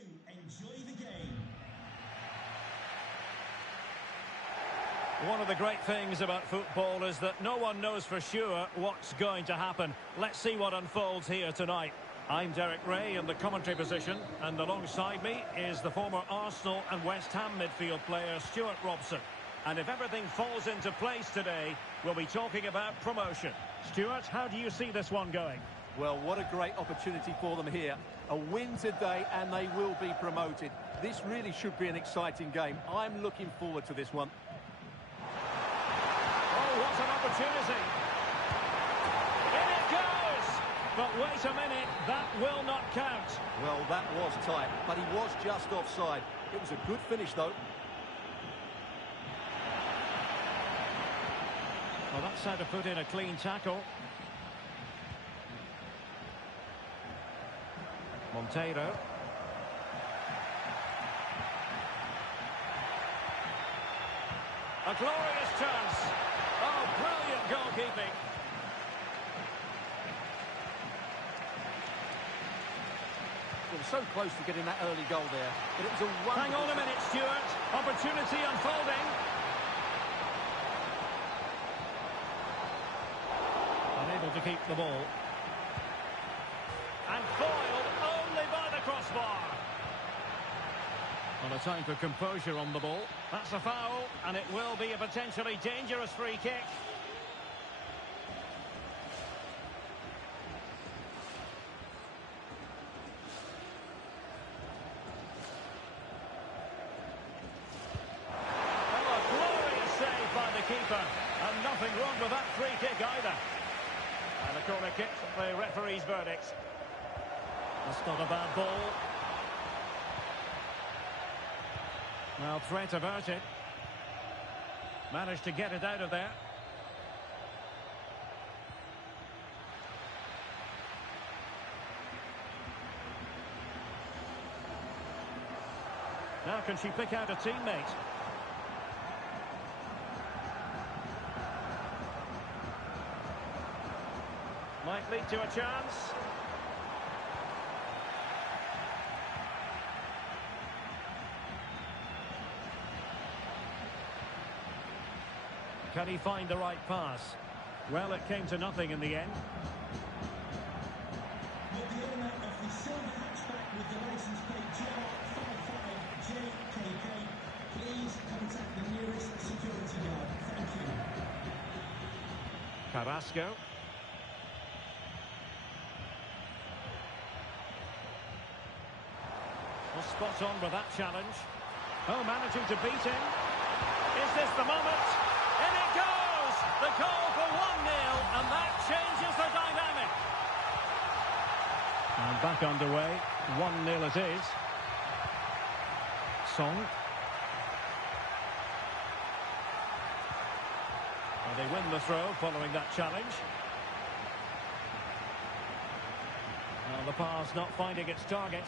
Enjoy the game. One of the great things about football is that no one knows for sure what's going to happen. Let's see what unfolds here tonight. I'm Derek Ray in the commentary position, and alongside me is the former Arsenal and West Ham midfield player Stuart Robson. And if everything falls into place today, we'll be talking about promotion. Stuart, how do you see this one going? Well, what a great opportunity for them here. A win today and they will be promoted. This really should be an exciting game. I'm looking forward to this one. Oh, what an opportunity. In it goes! But wait a minute, that will not count. Well, that was tight, but he was just offside. It was a good finish, though. Well, that's how to put in a clean tackle. Monteiro. A glorious chance. Oh, brilliant goalkeeping. It was so close to getting that early goal there, but it was a wonderful... Hang on a minute, Stuart. Opportunity unfolding. Unable to keep the ball. And foiled only by the crossbar. Well, a time for composure on the ball. That's a foul, and it will be a potentially dangerous free kick. Oh, a glorious save by the keeper. And nothing wrong with that free kick either. And a corner kick, the referee's verdict. That's not a bad ball. Well, threat averted. Managed to get it out of there. Now can she pick out a teammate? Might lead to a chance. Can he find the right pass? Well, it came to nothing in the end. With the owner of the silver hatchback with the license plate GR55JKK, please contact the nearest security guard. Thank you. Carrasco. Well, spot on with that challenge. Oh, managing to beat him. Is this the moment? In it goes! The goal for 1-0, and that changes the dynamic. And back underway, 1-0 it is. Song. Well, they win the throw following that challenge. Well, the pass not finding its target.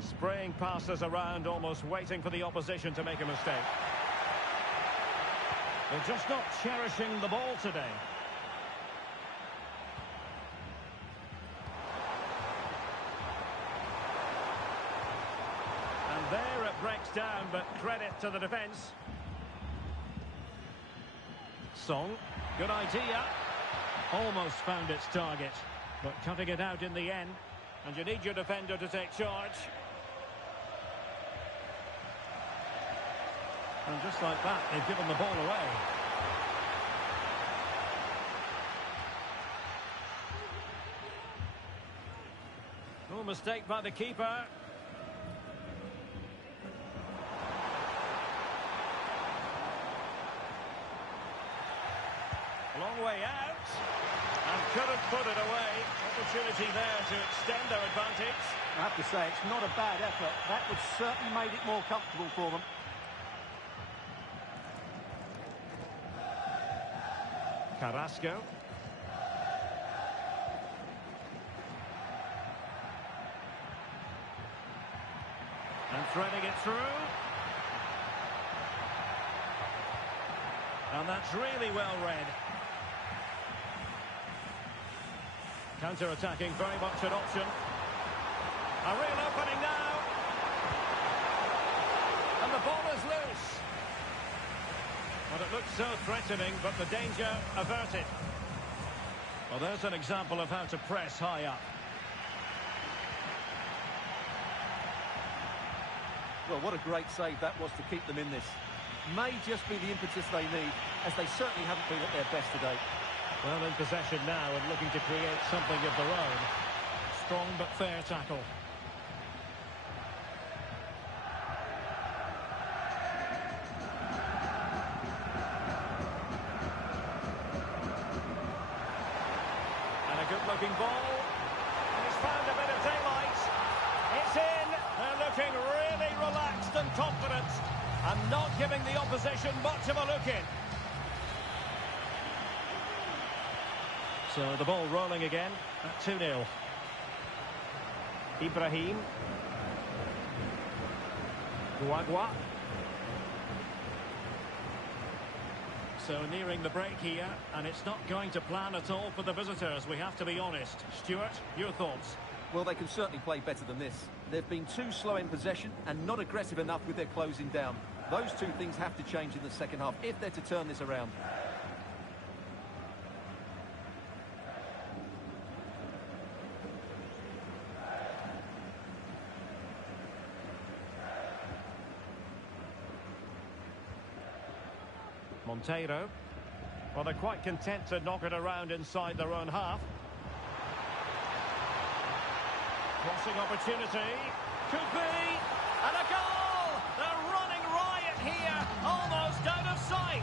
Spraying passes around, almost waiting for the opposition to make a mistake. They're just not cherishing the ball today. And there it breaks down, but credit to the defence. Song, good idea. Almost found its target, but cutting it out in the end. And you need your defender to take charge. And just like that, they've given the ball away. Oh, mistake by the keeper. Long way out. And couldn't put it away. Opportunity there to extend their advantage. I have to say, it's not a bad effort. That would certainly made it more comfortable for them. Carrasco. And threading it through. And that's really well read. Counter-attacking, very much an option. A real opening now. And the ball is loose. Well, it looked so threatening, but the danger averted. Well, there's an example of how to press high up. Well, what a great save that was to keep them in this. May just be the impetus they need, as they certainly haven't been at their best today. Well, in possession now and looking to create something of their own. Strong but fair tackle. And a good-looking ball. And he's found a bit of daylight. It's in. They're looking really relaxed and confident. And not giving the opposition much of a look in. So the ball rolling again at 2-0. Ibrahim. Ueoa. So nearing the break here, and it's not going to plan at all for the visitors, we have to be honest. Stuart, your thoughts? Well, they can certainly play better than this. They've been too slow in possession and not aggressive enough with their closing down. Those two things have to change in the second half if they're to turn this around. Monteiro. Well, they're quite content to knock it around inside their own half. Crossing opportunity. Could be. And a goal! They're running riot here. Almost out of sight.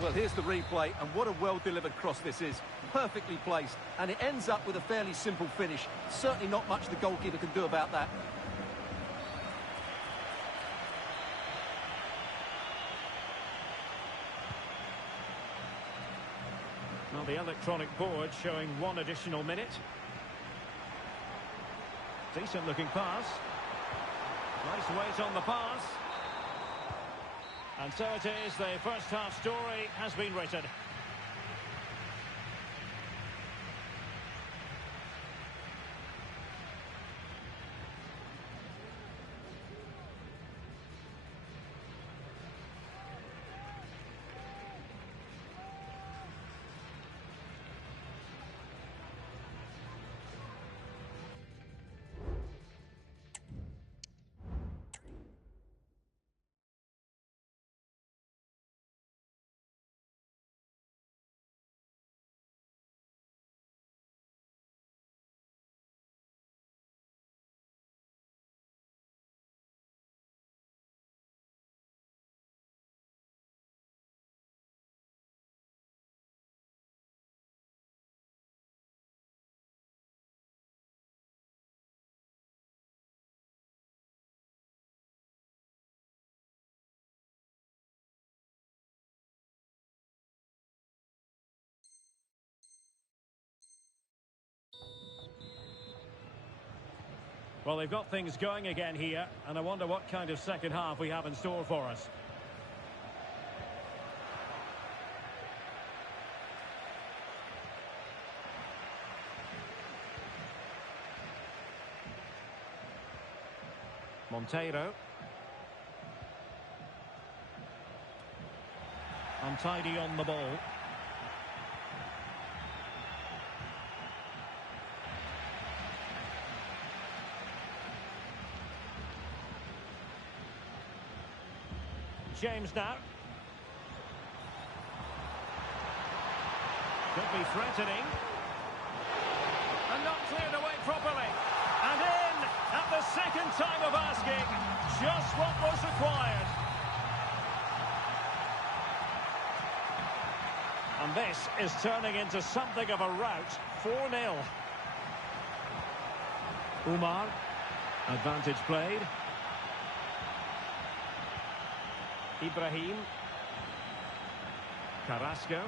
Well, here's the replay, and what a well-delivered cross this is. Perfectly placed, and it ends up with a fairly simple finish. Certainly not much the goalkeeper can do about that. Well, the electronic board showing 1 additional minute. Decent looking pass. Nice weight on the pass. And so it is, the first half story has been written. Well, they've got things going again here, and I wonder what kind of second half we have in store for us. Monteiro. Untidy on the ball. James now. Could be threatening. And not cleared away properly. And in at the second time of asking. Just what was required. And this is turning into something of a rout. 4-0. Umar. Advantage played. Ibrahim. Carrasco.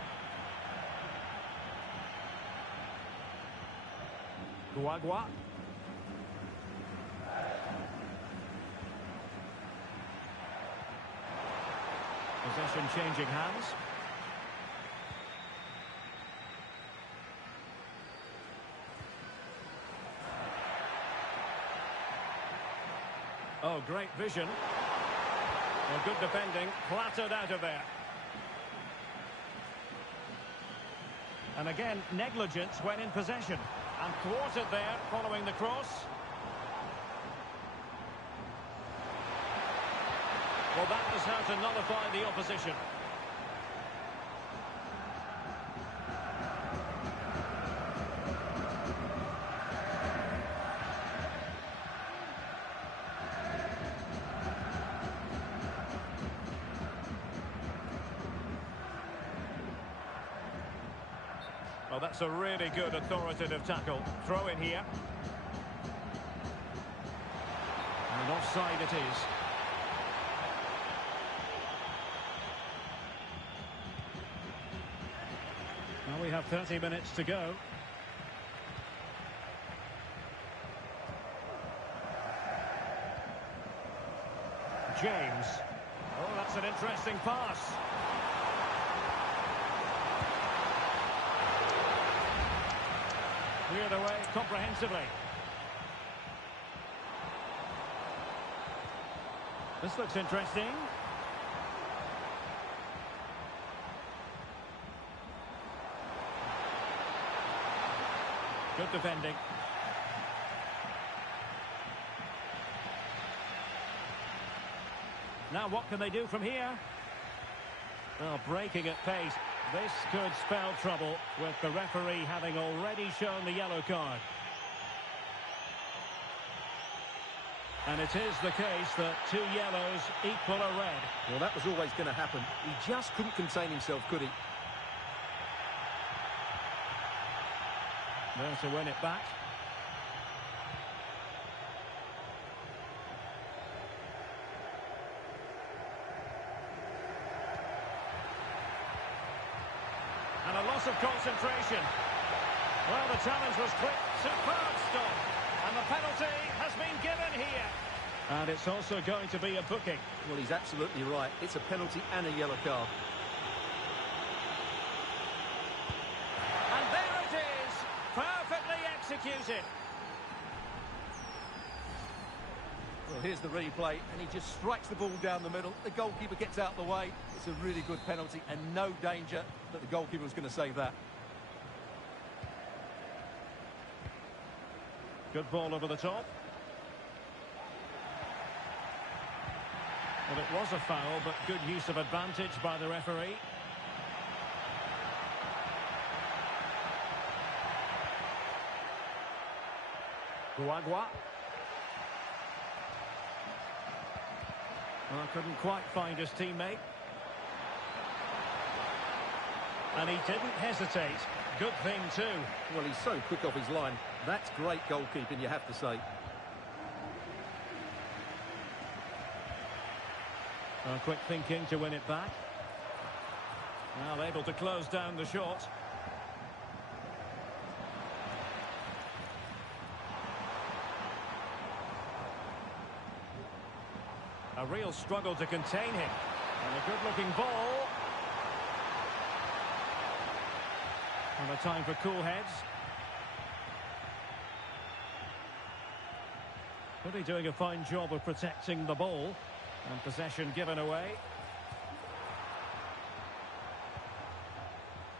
Ueoa. Possession changing hands. Oh, great vision. Well, good defending, clattered out of there. And again, negligence when in possession. And thwarted there following the cross. Well, that is how to nullify the opposition. Well, that's a really good authoritative tackle. Throw in here. And offside it is. Well, we have 30 minutes to go. James. Oh, that's an interesting pass. Cleared away comprehensively. This looks interesting. Good defending. Now what can they do from here? Well, breaking at pace. This could spell trouble with the referee having already shown the yellow card. And it is the case that 2 yellows equal a red. Well, that was always going to happen. He just couldn't contain himself, could he? There to win it back. And a loss of concentration. Well, the challenge was quick. Superb stop. And the penalty has been given here. And it's also going to be a booking. Well, he's absolutely right. It's a penalty and a yellow card. And there it is. Perfectly executed. Well, here's the replay, and he just strikes the ball down the middle. The goalkeeper gets out the way. It's a really good penalty, and no danger that the goalkeeper was going to save that. Good ball over the top. Well, it was a foul, but good use of advantage by the referee. Ueoa. Well, couldn't quite find his teammate. And he didn't hesitate. Good thing too. Well, he's so quick off his line. That's great goalkeeping, you have to say. Quick thinking to win it back. Well, able to close down the shot. A real struggle to contain him. And a good-looking ball. And a time for cool heads. Really doing a fine job of protecting the ball. And possession given away.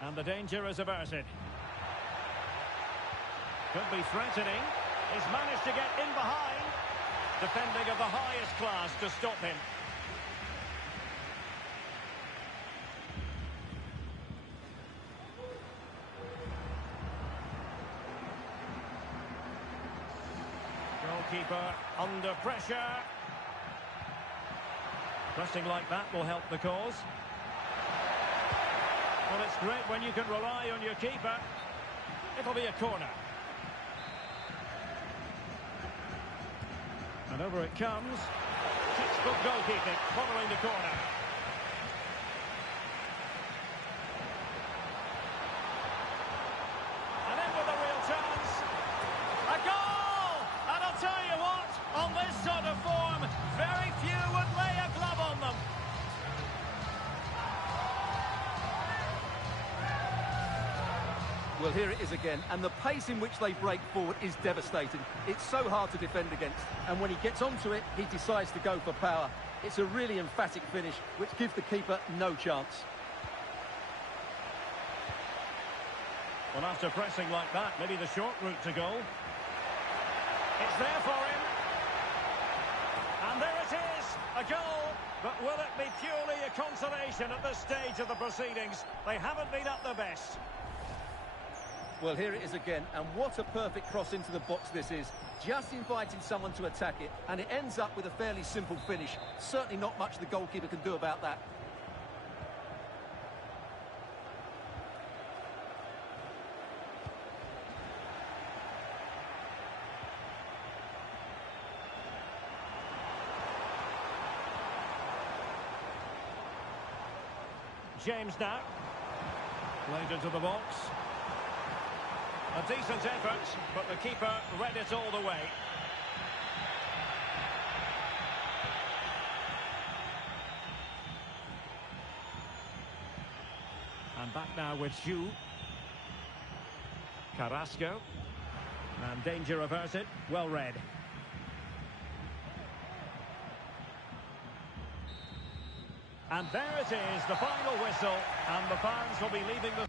And the danger is averted. Could be threatening. He's managed to get in behind. Defending of the highest class to stop him. Goalkeeper under pressure. Pressing like that will help the cause. Well, it's great when you can rely on your keeper. It'll be a corner. And over it comes. Textbook goalkeeping following the corner. And in with a real chance. A goal! And I'll tell you what, on this sort of form, very few would lay a glove on them. Well, here it is again, and the pace in which they break forward is devastating. It's so hard to defend against, and when he gets onto it, he decides to go for power. It's a really emphatic finish, which gives the keeper no chance. Well, after pressing like that, maybe the short route to goal. It's there for him. And there it is, a goal. But will it be purely a consolation at this stage of the proceedings? They haven't been at their best. Well, here it is again, and what a perfect cross into the box this is. Just inviting someone to attack it, and it ends up with a fairly simple finish. Certainly not much the goalkeeper can do about that. James now. Played into the box. A decent effort, but the keeper read it all the way. And back now with Xu. Carrasco. And danger averted. Well read. And there it is, the final whistle. And the fans will be leaving the...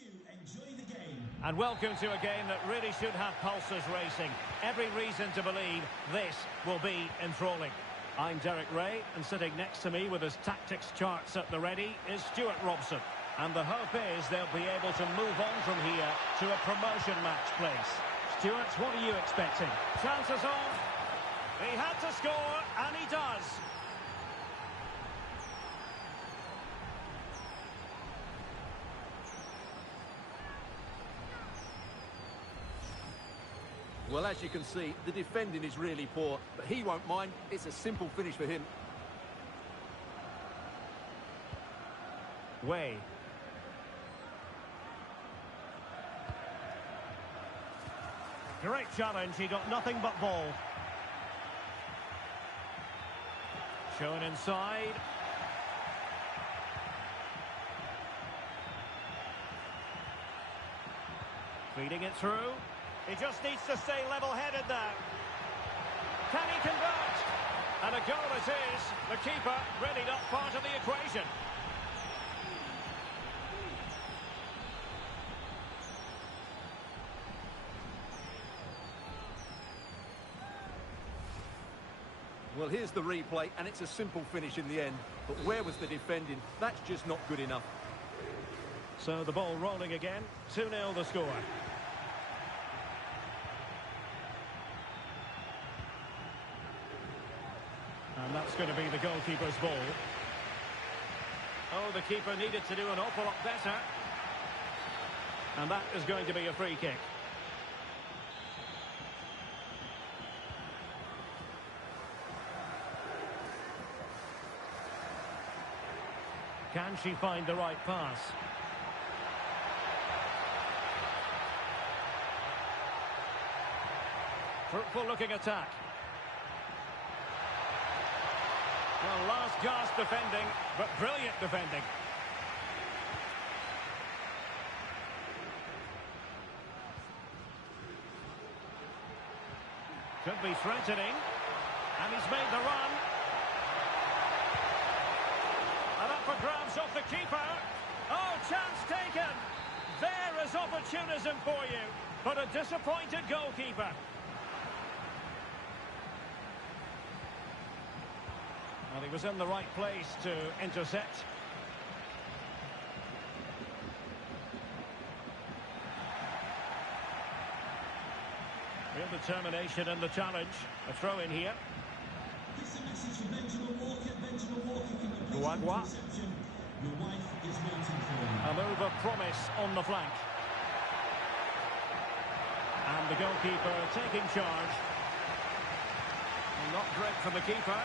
you. Enjoy the game. And welcome to a game that really should have pulses racing. Every reason to believe this will be enthralling. I'm Derek Ray, and sitting next to me with his tactics charts at the ready is Stuart Robson. And the hope is they'll be able to move on from here to a promotion match place. Stuart, what are you expecting? Chances on. He had to score, and he does. Well, as you can see, the defending is really poor, but he won't mind. It's a simple finish for him. Way. Great challenge, he got nothing but ball. Shown inside. Feeding it through. He just needs to stay level-headed now. Can he convert? And a goal it is. The keeper really not part of the equation. Well, here's the replay, and it's a simple finish in the end. But where was the defending? That's just not good enough. So the ball rolling again. 2-0 the score. And that's going to be the goalkeeper's ball. Oh, the keeper needed to do an awful lot better. And that is going to be a free kick. Can she find the right pass? Fruitful looking attack. Well, last gasp defending, but brilliant defending. Could be threatening. And he's made the run. And up for grabs off the keeper. Oh, chance taken. There is opportunism for you. But a disappointed goalkeeper. Well, he was in the right place to intercept. Real determination in the challenge. A throw in here. Here's a message for Benjamin Walker. Benjamin Walker, can you please Ueoa. come to reception? Your wife is waiting for you. A move of promise on the flank. And the goalkeeper taking charge. Not great from the keeper.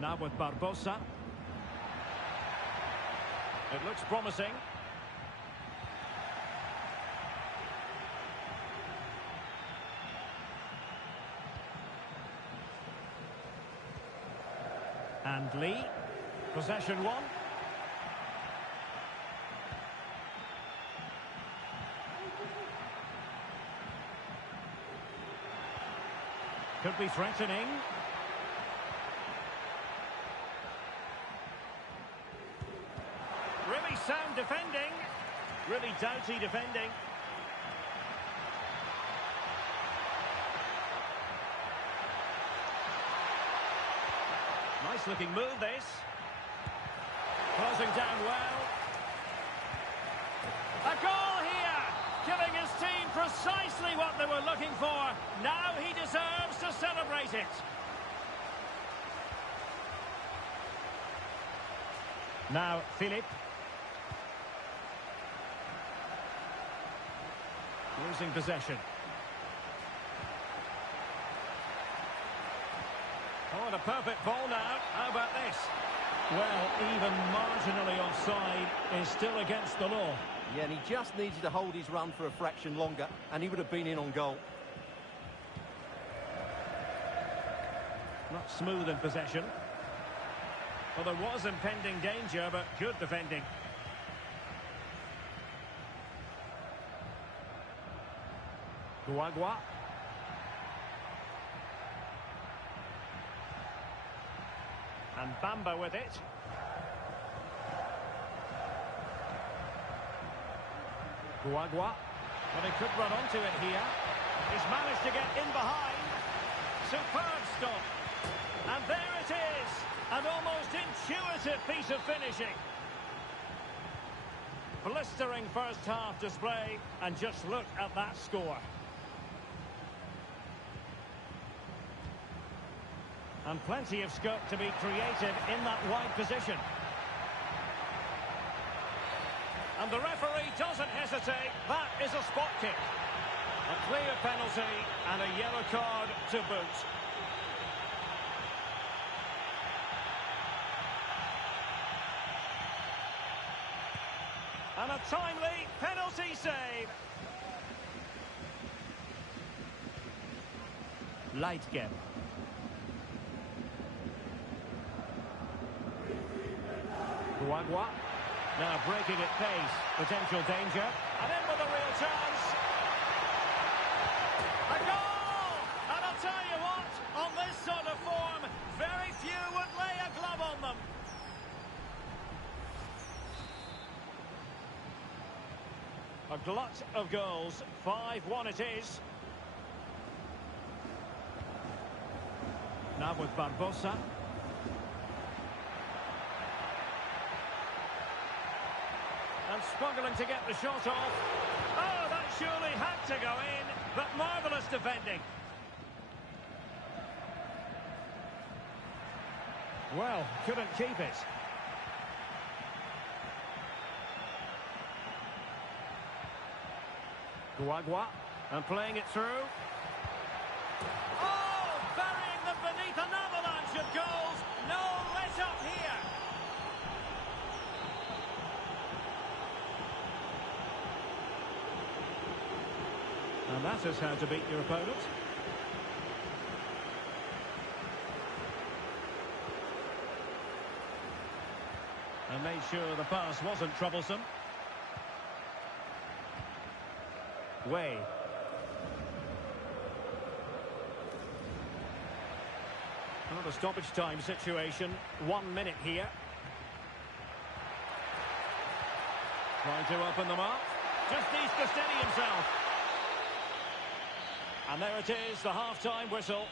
Now with Barbosa. It looks promising. And Lee. Possession one. Could be threatening. Really sound defending. Really doughty defending. Nice looking move this. Closing down well. A goal here! Giving his team precisely what they were looking for. Now he deserves to celebrate it. Now Philip. Losing possession. Oh, and a perfect ball now. How about this? Well, even marginally offside is still against the law. Yeah, and he just needed to hold his run for a fraction longer, and he would have been in on goal. Not smooth in possession. Well, there was impending danger, but good defending. Ueoa. And Bamba with it. Guagua. But he could run onto it here. He's managed to get in behind. Superb stop. And there it is. An almost intuitive piece of finishing. Blistering first half display. And just look at that score. And plenty of scope to be created in that wide position. And the referee doesn't hesitate. That is a spot kick. A clear penalty and a yellow card to boot. And a timely penalty save. Leitgeb. Guagua. Now breaking at pace. Potential danger. And in with a real chance. A goal! And I'll tell you what, on this sort of form, very few would lay a glove on them. A glut of goals. 5-1 it is. Now with Barbosa. And struggling to get the shot off. Oh, that surely had to go in, but marvellous defending. Well, couldn't keep it. Guagua, and playing it through. Oh, burying them beneath an avalanche of goals. No let up here. And that is how to beat your opponent. And made sure the pass wasn't troublesome. Way. Another stoppage time situation. 1 minute here. Trying to open them up. Just needs to steady himself. And there it is, the half-time whistle.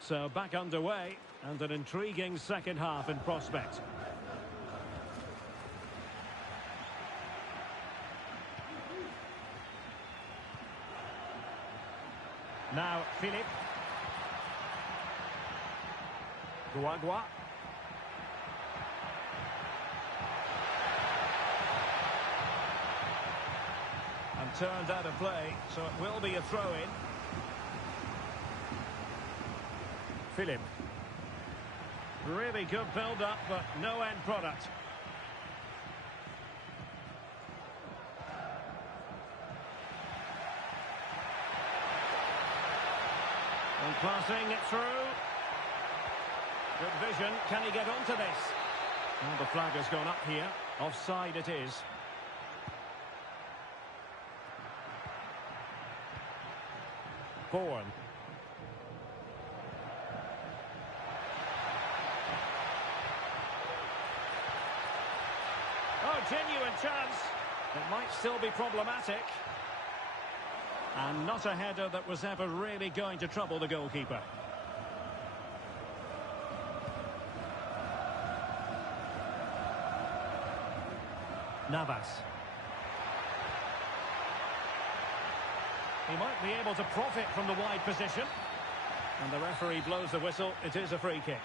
So back underway, and an intriguing second half in prospect. Now Philip. Guagua. And turned out of play, so it will be a throw-in. Philip. Really good build-up, but no end product. And passing it through. Good vision. Can he get onto this? Well, the flag has gone up here. Offside it is. Bourne. Oh, genuine chance. It might still be problematic. And not a header that was ever really going to trouble the goalkeeper. Navas. He might be able to profit from the wide position. And the referee blows the whistle. It is a free kick.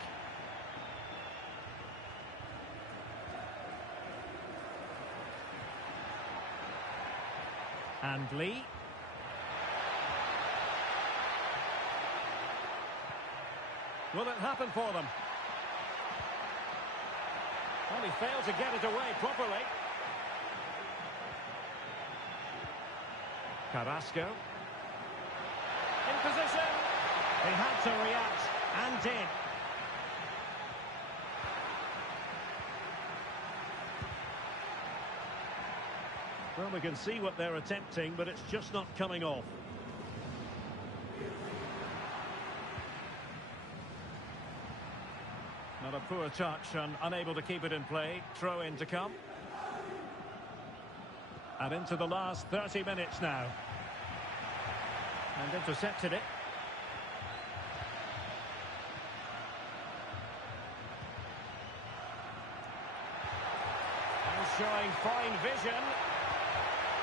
And Lee. Will it happen for them? Well, he failed to get it away properly. Carrasco. In position. He had to react and did. Well, we can see what they're attempting, but it's just not coming off. Not a poor touch and unable to keep it in play. Throw in to come. And into the last 30 minutes now. And intercepted it. And showing fine vision.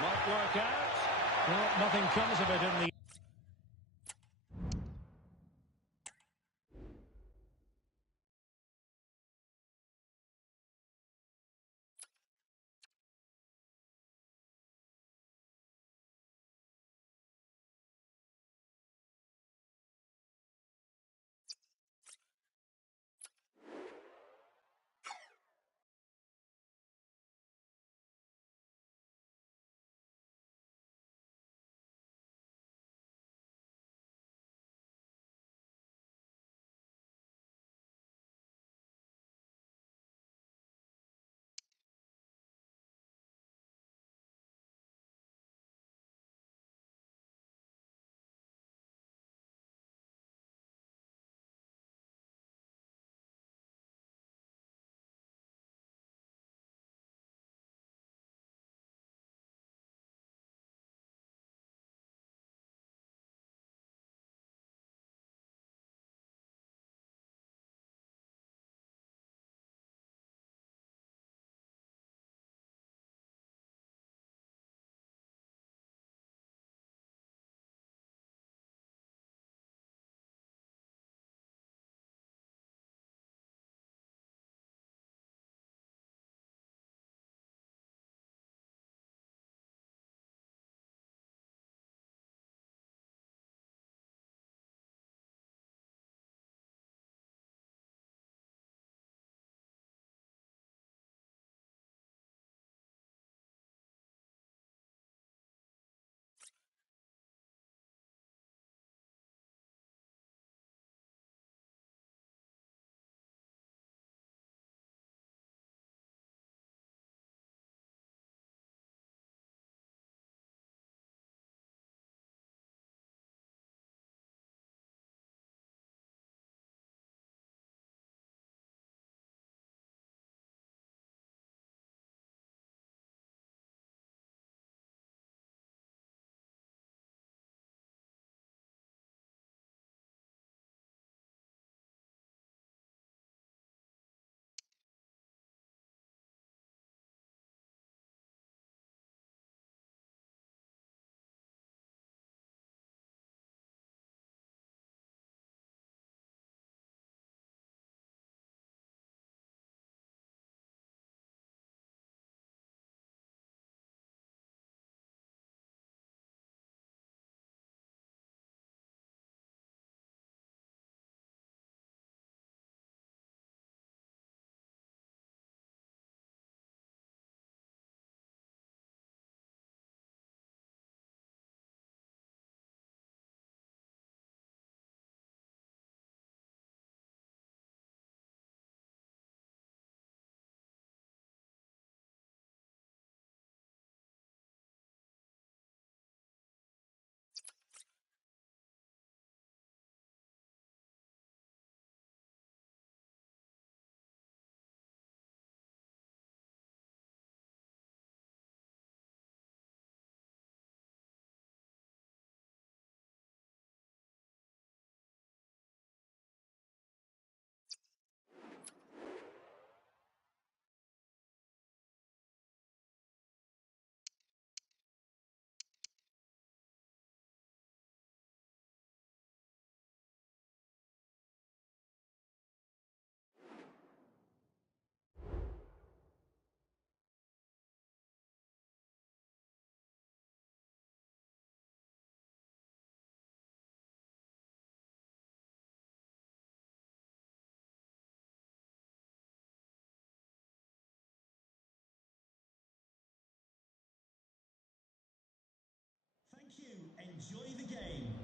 Might work out. Well, nothing comes of it in the Enjoy the game.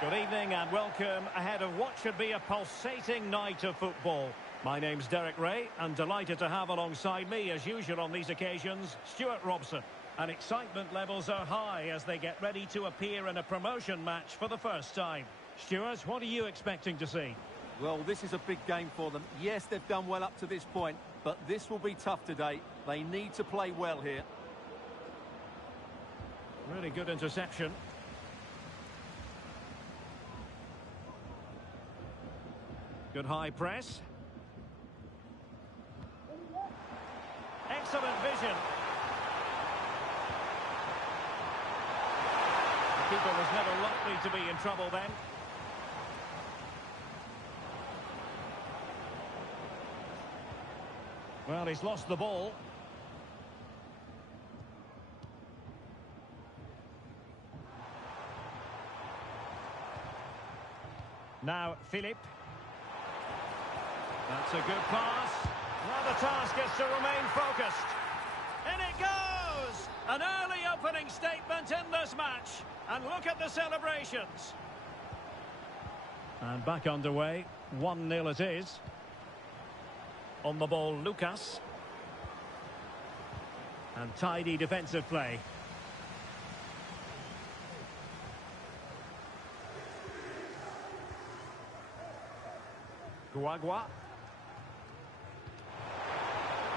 Good evening and welcome ahead of what should be a pulsating night of football. My name's Derek Ray and delighted to have alongside me, as usual on these occasions, Stuart Robson. And excitement levels are high as they get ready to appear in a promotion match for the first time. Stuart, what are you expecting to see? Well, this is a big game for them. Yes, they've done well up to this point, but this will be tough today. They need to play well here. Really good interception. Good high press. Excellent vision. The keeper was never likely to be in trouble then. Well, he's lost the ball. Now, Philip. That's a good pass. Now the task is to remain focused. In it goes! An early opening statement in this match. And look at the celebrations. And back underway. 1-0 it is. On the ball, Lucas. And tidy defensive play. Ueoa.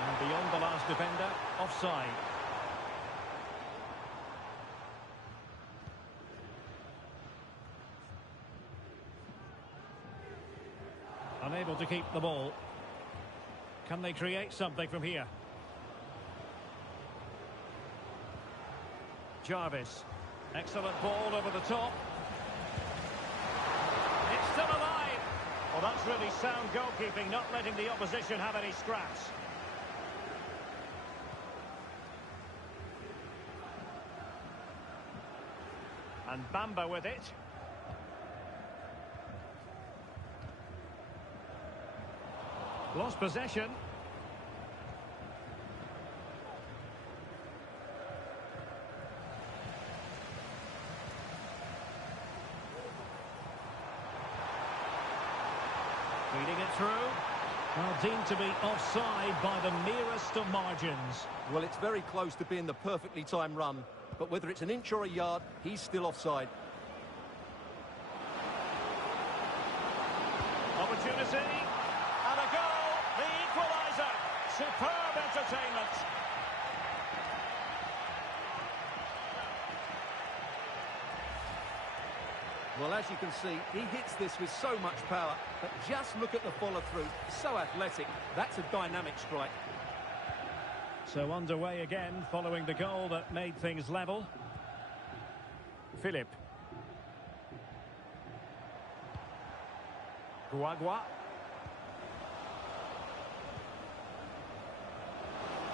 And beyond the last defender, offside. Unable to keep the ball. Can they create something from here? Jarvis. Excellent ball over the top. It's still alive. Well, that's really sound goalkeeping, not letting the opposition have any scraps. And Bamba with it. Lost possession. Feeding it through. Well, deemed to be offside by the merest of margins. Well, it's very close to being the perfectly timed run, but whether it's an inch or a yard, he's still offside. Opportunity. And a goal. The equaliser. Superb entertainment. Well, as you can see, he hits this with so much power, but just look at the follow-through. So athletic. That's a dynamic strike. So underway again, following the goal that made things level. Philip. Ueoa.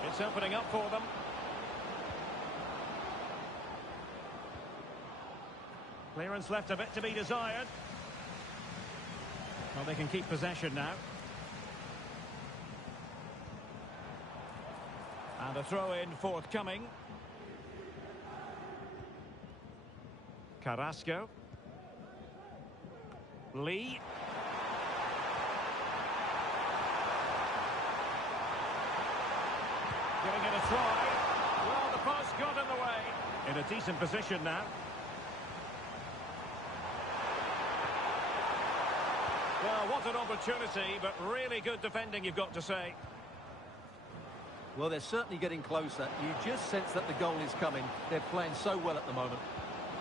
It's opening up for them. Clearance left a bit to be desired. Well, they can keep possession now. And a throw-in forthcoming. Carrasco. Lee. Giving it a try. Well, the post got in the way. In a decent position now. Well, what an opportunity, but really good defending, you've got to say. Well, they're certainly getting closer. You just sense that the goal is coming. They're playing so well at the moment.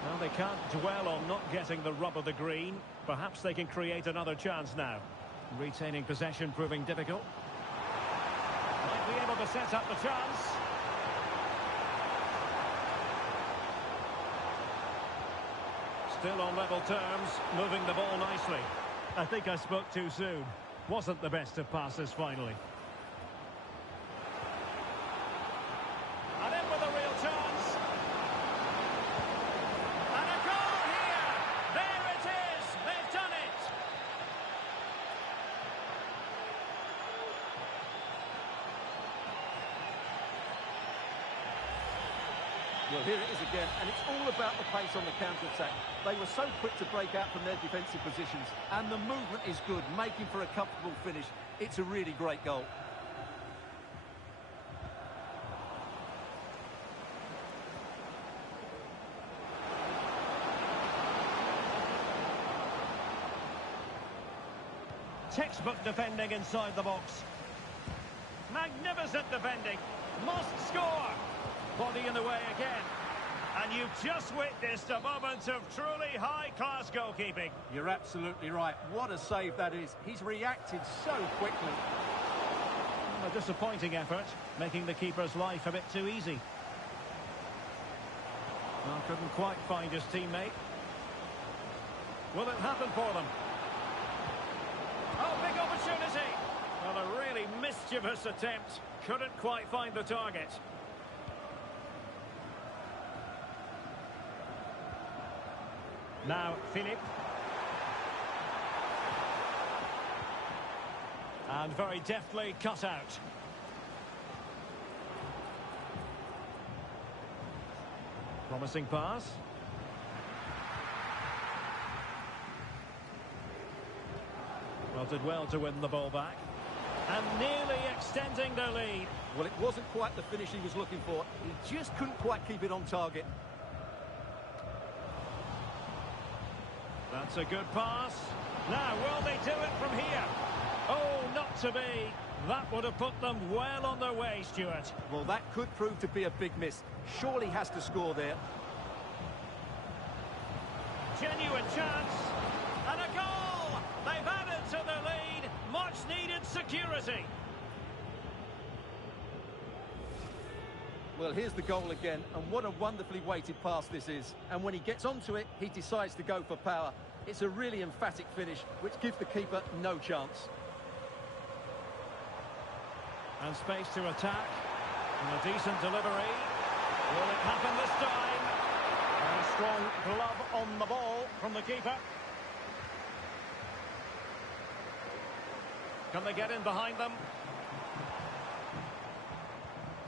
Well, they can't dwell on not getting the rub of the green. Perhaps they can create another chance now. Retaining possession proving difficult. Might be able to set up the chance. Still on level terms, moving the ball nicely. I think I spoke too soon. Wasn't the best of passes finally. And in with a real chance. And a goal here! There it is! They've done it! here it is again, and it's all about the pace on the counter-attack. They were so quick to break out from their defensive positions, and the movement is good, making for a comfortable finish. It's a really great goal. Textbook defending inside the box. Magnificent defending. Must score. Body in the way again. And you've just witnessed a moment of truly high-class goalkeeping. You're absolutely right. What a save that is. He's reacted so quickly. A disappointing effort, making the keeper's life a bit too easy. Well, couldn't quite find his teammate. Will it happen for them? Oh, big opportunity! Well, a really mischievous attempt. Couldn't quite find the target. Now, Philip. And very deftly cut out. Promising pass. Well, did well to win the ball back. And nearly extending their lead. Well, it wasn't quite the finish he was looking for. He just couldn't quite keep it on target. That's a good pass. Now, will they do it from here? Oh, not to be. That would have put them well on their way, Stuart. Well, that could prove to be a big miss. Surely has to score there. Genuine chance. And a goal! They've added to their lead. Much needed security. Well, here's the goal again, and what a wonderfully weighted pass this is. And when he gets onto it, he decides to go for power. It's a really emphatic finish, which gives the keeper no chance. And space to attack. And a decent delivery. Will it happen this time? And a strong glove on the ball from the keeper. Can they get in behind them?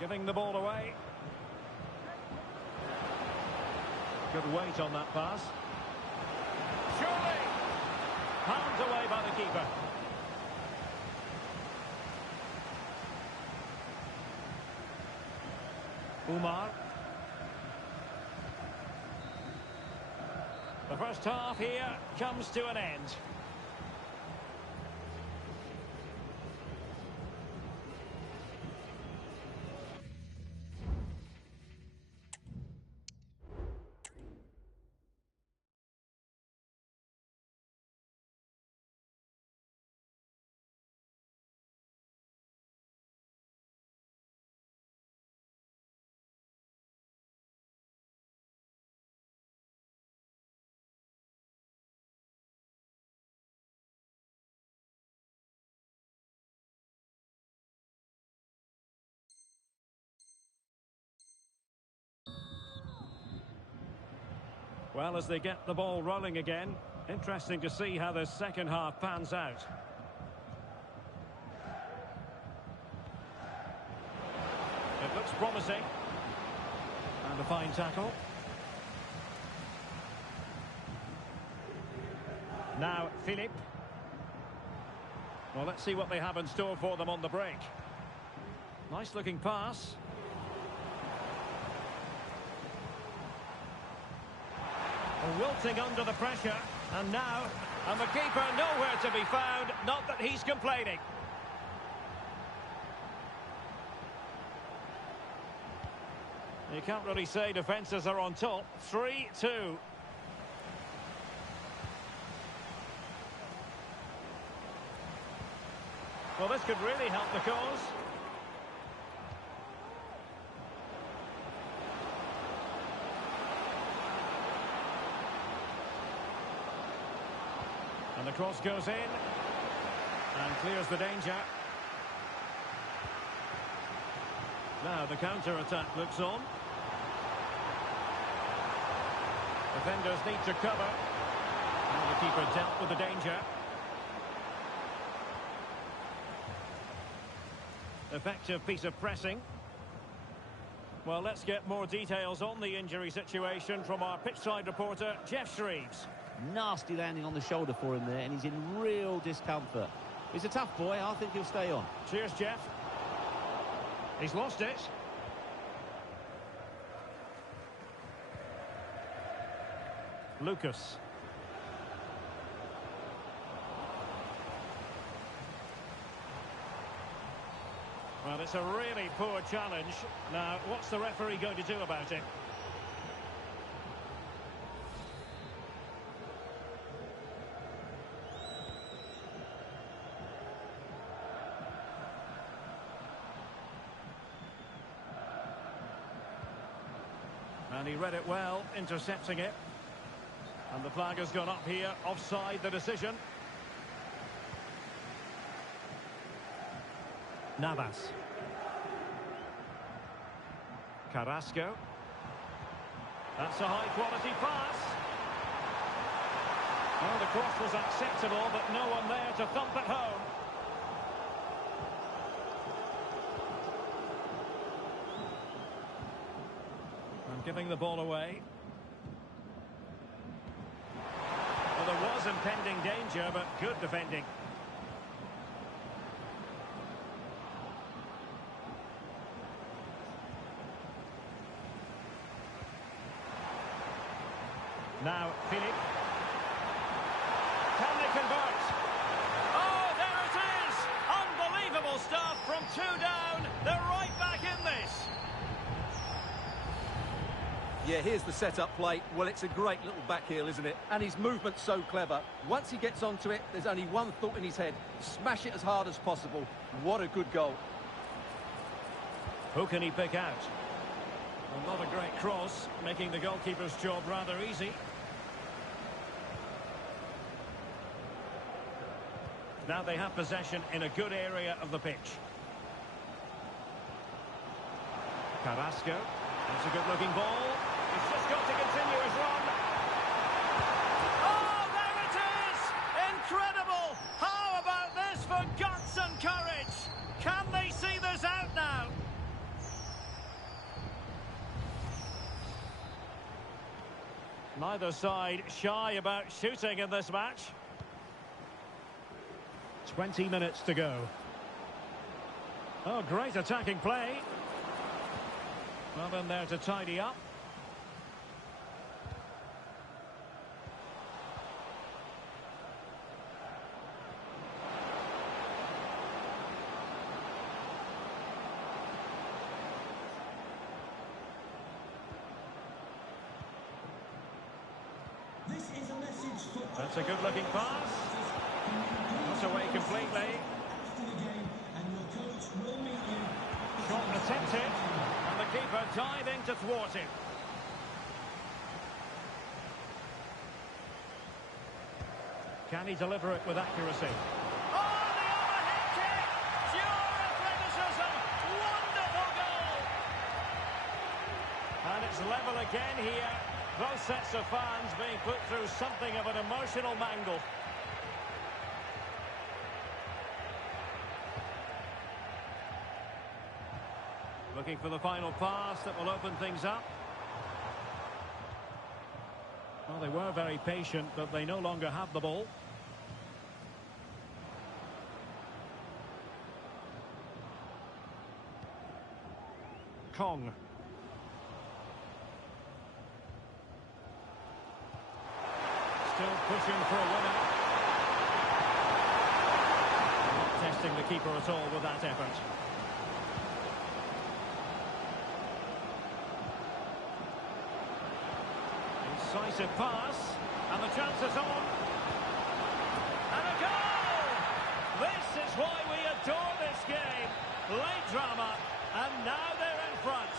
Giving the ball away. Good weight on that pass. Surely! Pounded away by the keeper. Umar. The first half here comes to an end. Well, as they get the ball rolling again, interesting to see how the second half pans out. It looks promising. And a fine tackle. Now, Philip. Well, let's see what they have in store for them on the break. Nice looking pass. Wilting under the pressure, and now, and the keeper nowhere to be found, not that he's complaining. You can't really say defences are on top. 3-2. Well, this could really help the cause. And the cross goes in and clears the danger. Now the counter-attack looks on. Defenders need to cover. And the keeper dealt with the danger. Effective piece of pressing. Well, let's get more details on the injury situation from our pitchside reporter, Jeff Shreves. Nasty landing on the shoulder for him there, and he's in real discomfort. He's a tough boy. I think he'll stay on. Cheers, Jeff. He's lost it. Lucas. Well, it's a really poor challenge. Now, what's the referee going to do about it? And he read it well, intercepting it. And the flag has gone up here, offside the decision. Navas. Carrasco. That's a high-quality pass. Well, the cross was acceptable, but no one there to thump it home. And giving the ball away. Well, there was impending danger, but good defending. Now, Philippe. Can they convert? Oh, there it is! Unbelievable stuff from 2 down. They're right back in this. Yeah, here's the set-up play. Well, it's a great little back heel, isn't it? And his movement's so clever. Once he gets onto it, there's only one thought in his head. Smash it as hard as possible. What a good goal. Who can he pick out? Well, not a great cross, making the goalkeeper's job rather easy. Now they have possession in a good area of the pitch. Carrasco. That's a good-looking ball. He's just got to continue his run. Oh, there it is! Incredible! How about this for guts and courage? Can they see this out now? Neither side shy about shooting in this match. 20 minutes to go. Oh, great attacking play. Well, in there to tidy up. This is a message for That's a good-looking pass. Not away completely. after the game, and your coach will meet you. Shot attempted, and the keeper diving to thwart him. Can he deliver it with accuracy? Oh, the overhead kick! Pure athleticism! Wonderful goal! And it's level again here. Both sets of fans being put through something of an emotional mangle. Looking for the final pass that will open things up. Well, they were very patient, but they no longer have the ball. Kong. Still pushing for a winner. Not testing the keeper at all with that effort. Decisive pass, and the chance is on. And a goal! This is why we adore this game. Late drama, and now they're in front.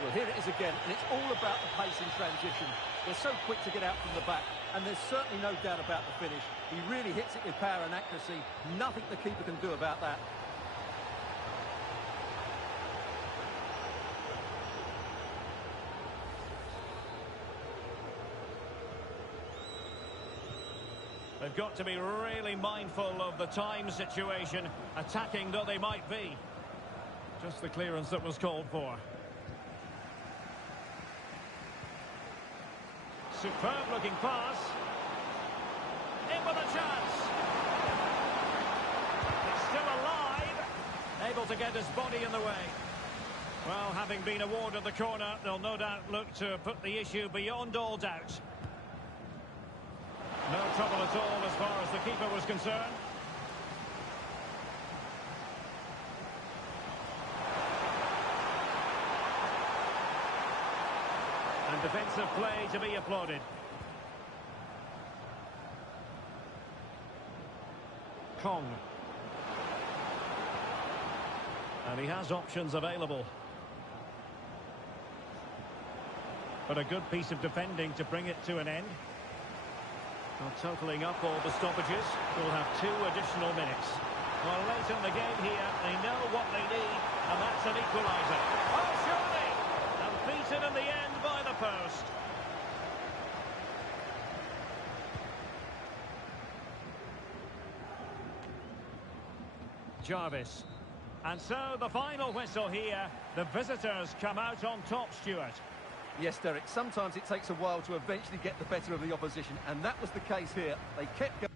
Well, here it is again, and it's all about the pace in transition. They're so quick to get out from the back, and there's certainly no doubt about the finish. He really hits it with power and accuracy. Nothing the keeper can do about that. They've got to be really mindful of the time situation, attacking though they might be. Just the clearance that was called for. Superb looking pass. In with a chance. He's still alive. Able to get his body in the way. Well, having been awarded the corner, they'll no doubt look to put the issue beyond all doubt. No trouble at all as far as the keeper was concerned. And defensive play to be applauded. Kong. And he has options available. But a good piece of defending to bring it to an end. Well, totalling up all the stoppages, we'll have 2 additional minutes. Well, late in the game here, they know what they need, and that's an equaliser. Oh, surely! And beaten in the end by the post. Jarvis. And so the final whistle here. The visitors come out on top, Stuart. Yes, Derek, sometimes it takes a while to eventually get the better of the opposition, and that was the case here. They kept going.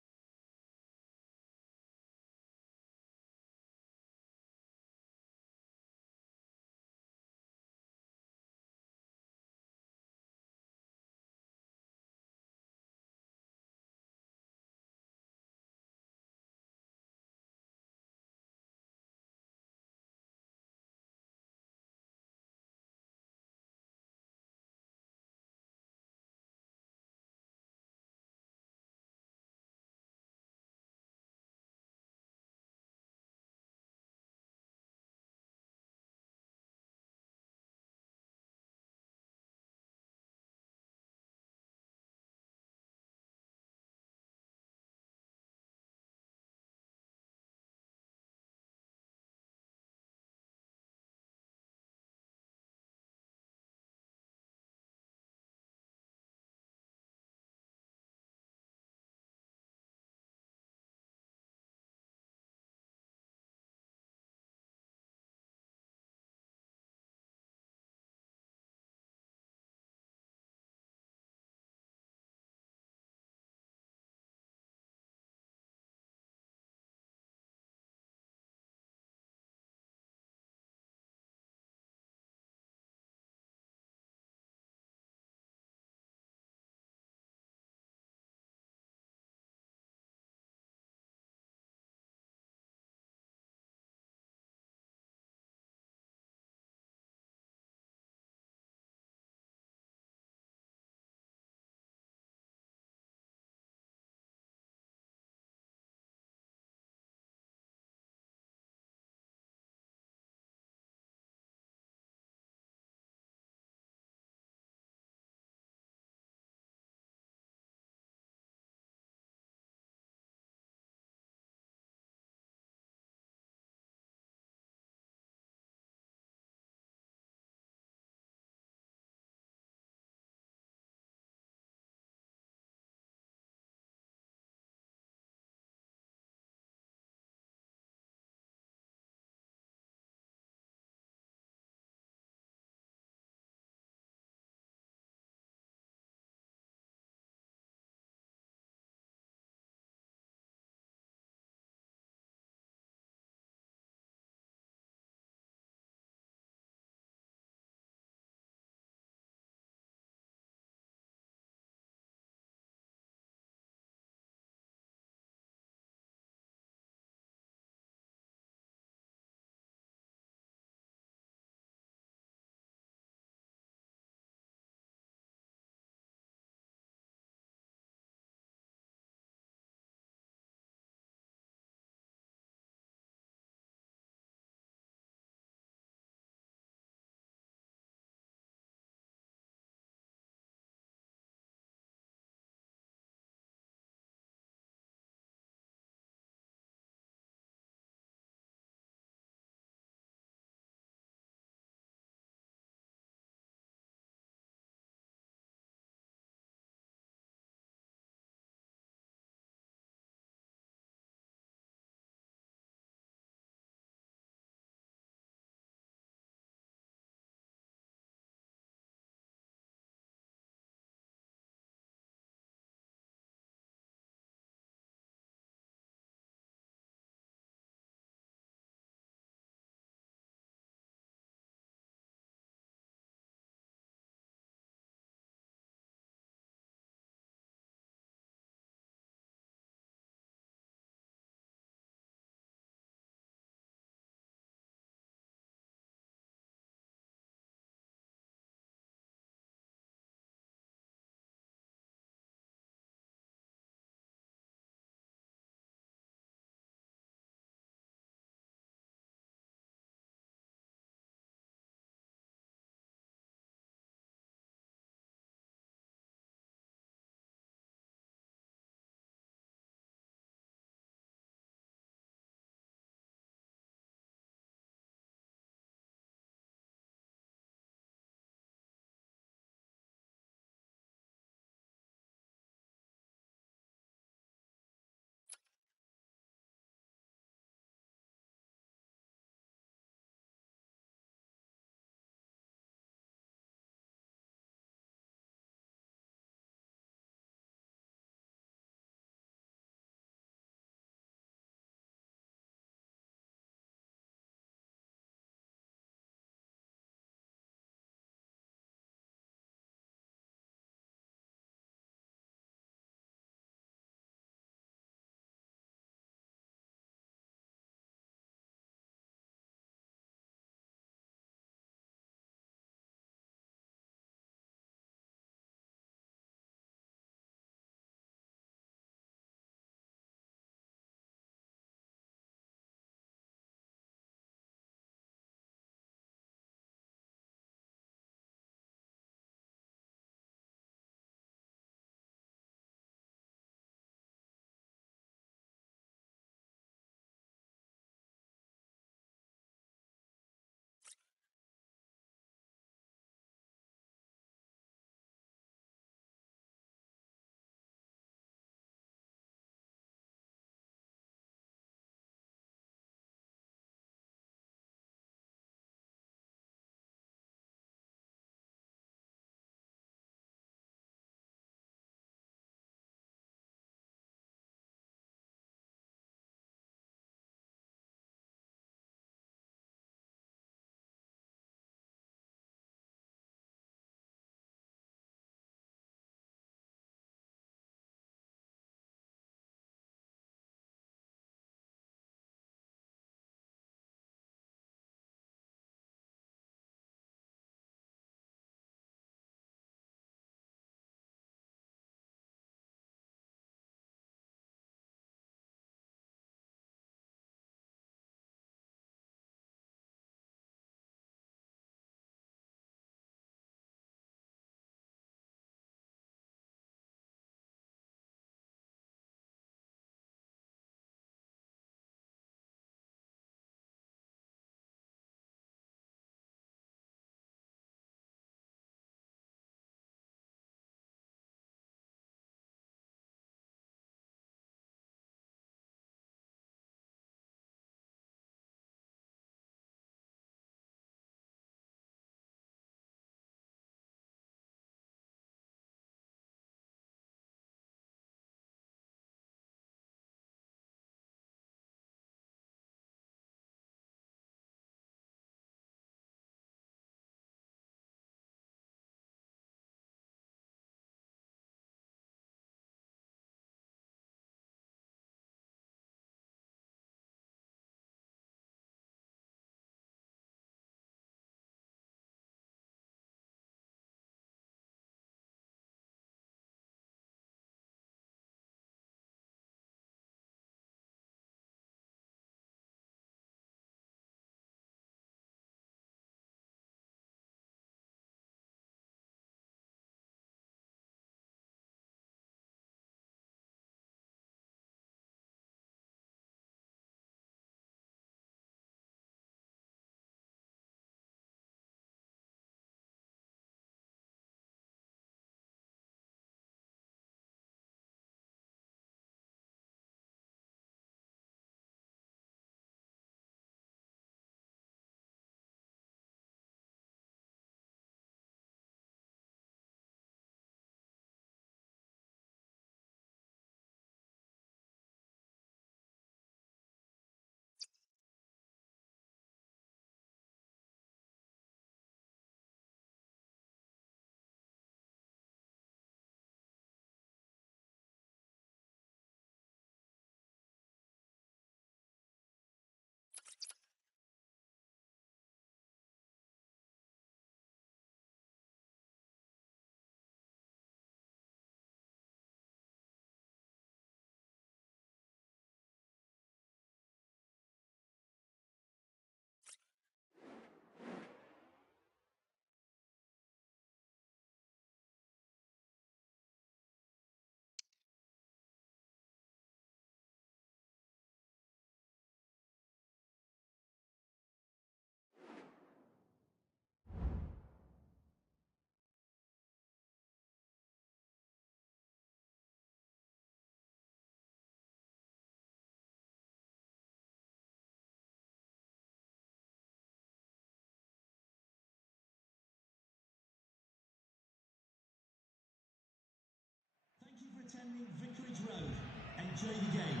Climbing Vicarage Road. Enjoy the game.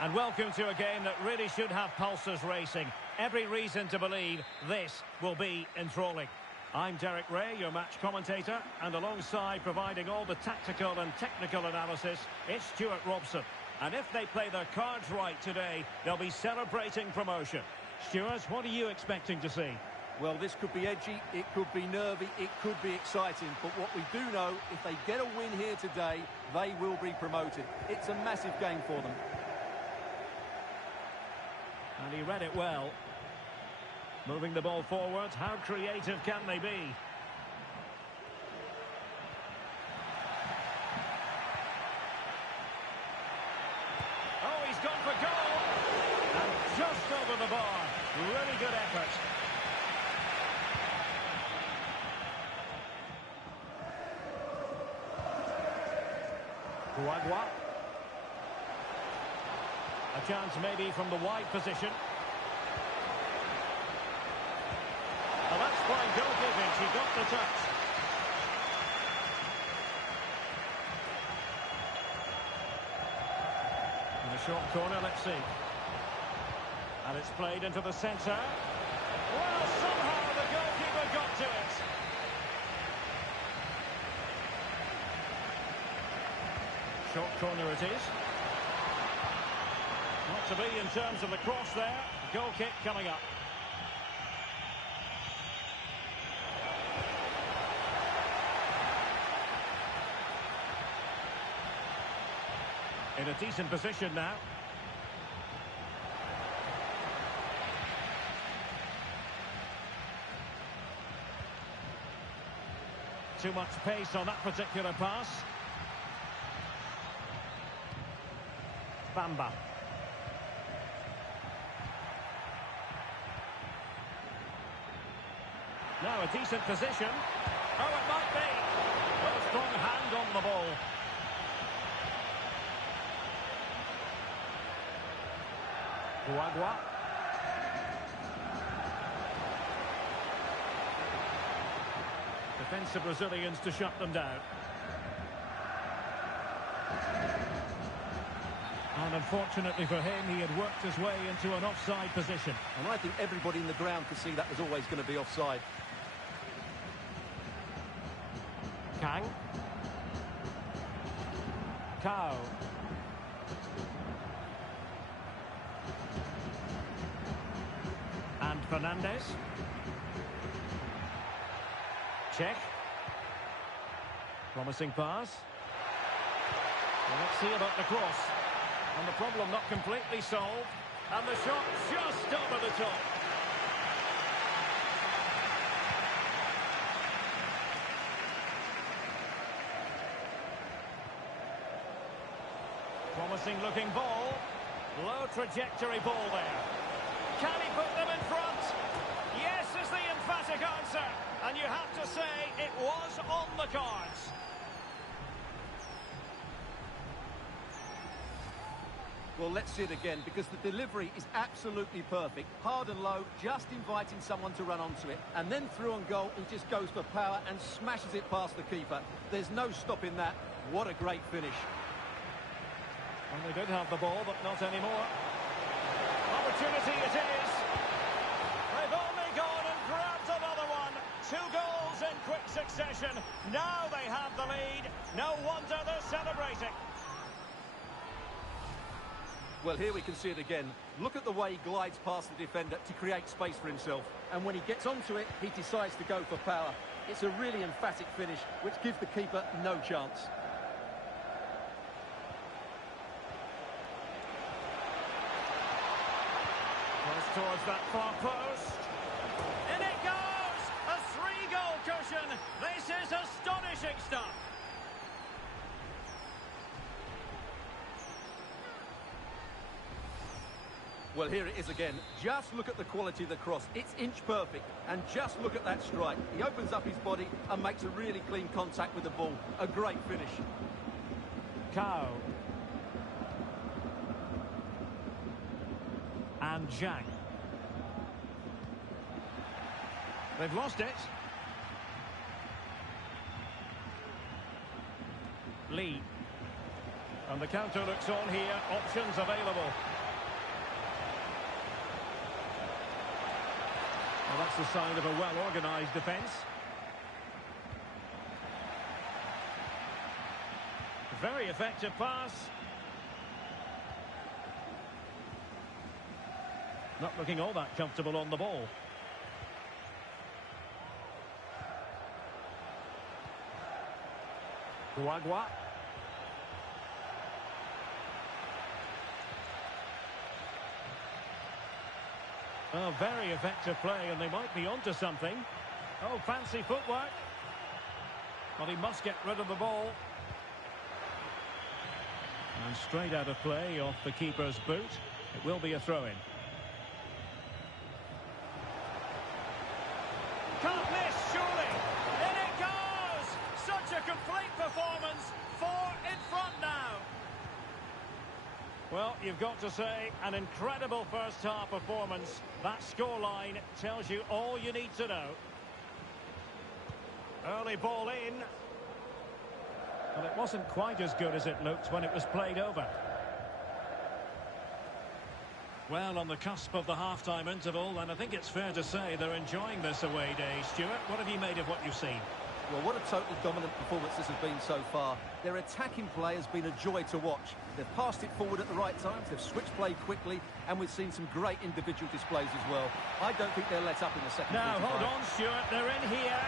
And welcome to a game that really should have pulses racing. Every reason to believe this will be enthralling. I'm Derek Ray, your match commentator, and alongside providing all the tactical and technical analysis, it's Stuart Robson. And if they play their cards right today, they'll be celebrating promotion. Stuart, what are you expecting to see? Well, this could be edgy, it could be nervy, it could be exciting. But what we do know, if they get a win here today, they will be promoted. It's a massive game for them. And he read it well. Moving the ball forward, how creative can they be? Oh, he's gone for goal! And just over the bar. Really good effort. Ueoa. A chance maybe from the wide position. Well, that's fine goalkeeping. She got the touch. In a short corner, let's see. And it's played into the centre. Well, somehow the goalkeeper got to it. Short corner it is. Not to be in terms of the cross there. Goal kick coming up. In a decent position now. Too much pace on that particular pass. Bamba. Now a decent position. Oh, it might be. Well, strong hand on the ball. Ueoa. Defensive Brazilians to shut them down. And unfortunately for him, he had worked his way into an offside position. And I think everybody in the ground could see that was always going to be offside. Kang. Cow. And Fernandez. Check. Promising pass. Well, let's see about the cross. And the problem not completely solved. And the shot just over the top. Promising looking ball. Low trajectory ball there. Can he put them in front? Yes is the emphatic answer. And you have to say it was on the cards. Well, let's see it again, because the delivery is absolutely perfect. Hard and low, just inviting someone to run onto it. And then through on goal, he just goes for power and smashes it past the keeper. There's no stopping that. What a great finish. And they did have the ball, but not anymore. Opportunity it is. They've only gone and grabbed another one. 2 goals in quick succession. Now they have the lead. No wonder they're celebrating. Well, here we can see it again. Look at the way he glides past the defender to create space for himself. And when he gets onto it, he decides to go for power. It's a really emphatic finish, which gives the keeper no chance. Goes towards that far post. In it goes! A 3-goal cushion. This is astonishing stuff. Well, here it is again. Just look at the quality of the cross. It's inch perfect. And just look at that strike. He opens up his body and makes a really clean contact with the ball. A great finish. Cow. And Zhang. They've lost it. Lee. And the counter looks on here. Options available. Well, that's the sign of a well-organised defence. Very effective pass. Not looking all that comfortable on the ball. Ueoa. Oh, very effective play, and they might be onto something. Oh, fancy footwork. Well, he must get rid of the ball. And straight out of play off the keeper's boot. It will be a throw-in. Can't miss, surely. In it goes! Such a complete performance. 4 in front now. Well, you've got to say, an incredible first-half performance. That scoreline tells you all you need to know. Early ball in. Well, it wasn't quite as good as it looked when it was played over. Well, on the cusp of the half-time interval, and I think it's fair to say they're enjoying this away day. Stuart, what have you made of what you've seen? Well, what a totally dominant performance this has been so far. Their attacking play has been a joy to watch. They've passed it forward at the right times, they've switched play quickly, and we've seen some great individual displays as well. I don't think they'll let up in the second. Now, hold on, Stuart, they're in here.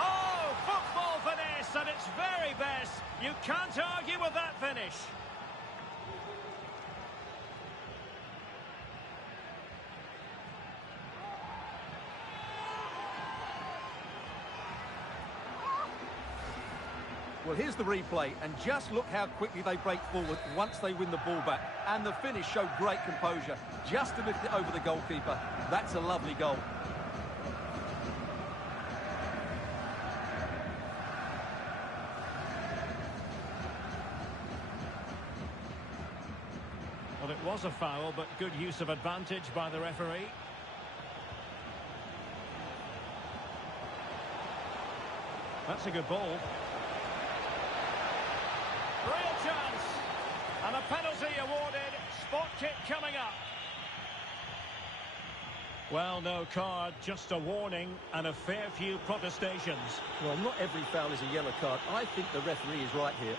Oh, football finesse at its very best. You can't argue with that finish. Well, here's the replay, and just look how quickly they break forward once they win the ball back. And the finish showed great composure, just to lift it over the goalkeeper. That's a lovely goal. Well, it was a foul, but good use of advantage by the referee. That's a good ball. Real chance. And a penalty awarded. Spot kick coming up. Well, no card, just a warning and a fair few protestations. Well, not every foul is a yellow card. I think the referee is right here.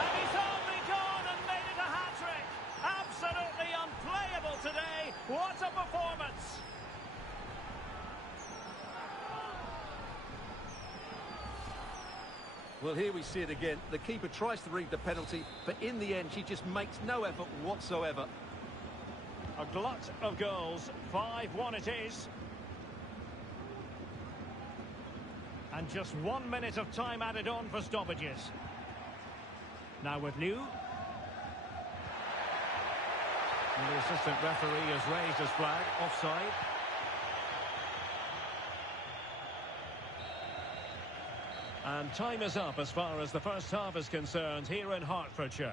And he's only gone and made it a hat-trick. Absolutely unplayable today. What a performance. Well, here we see it again. The keeper tries to read the penalty, but in the end, she just makes no effort whatsoever. A glut of goals. 5-1 it is. And just 1 minute of time added on for stoppages. Now with Liu. And the assistant referee has raised his flag. Offside. And time is up as far as the first half is concerned here in Hertfordshire.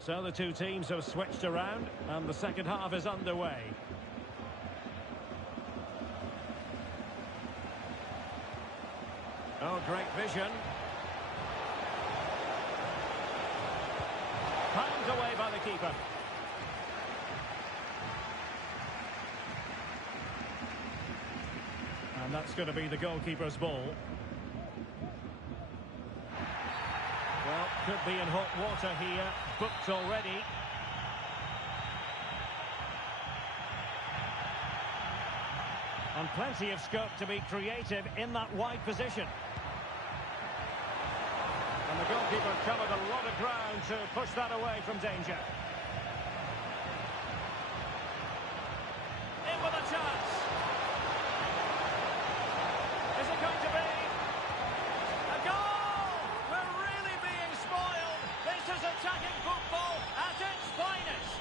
So the two teams have switched around and the second half is underway. Oh, great vision. Palmed away by the keeper. And that's going to be the goalkeeper's ball. Well, could be in hot water here. booked already. And plenty of scope to be creative in that wide position. And the goalkeeper covered a lot of ground to push that away from danger. In with a chance. Is it going to be a goal? We're really being spoiled. This is attacking football at its finest.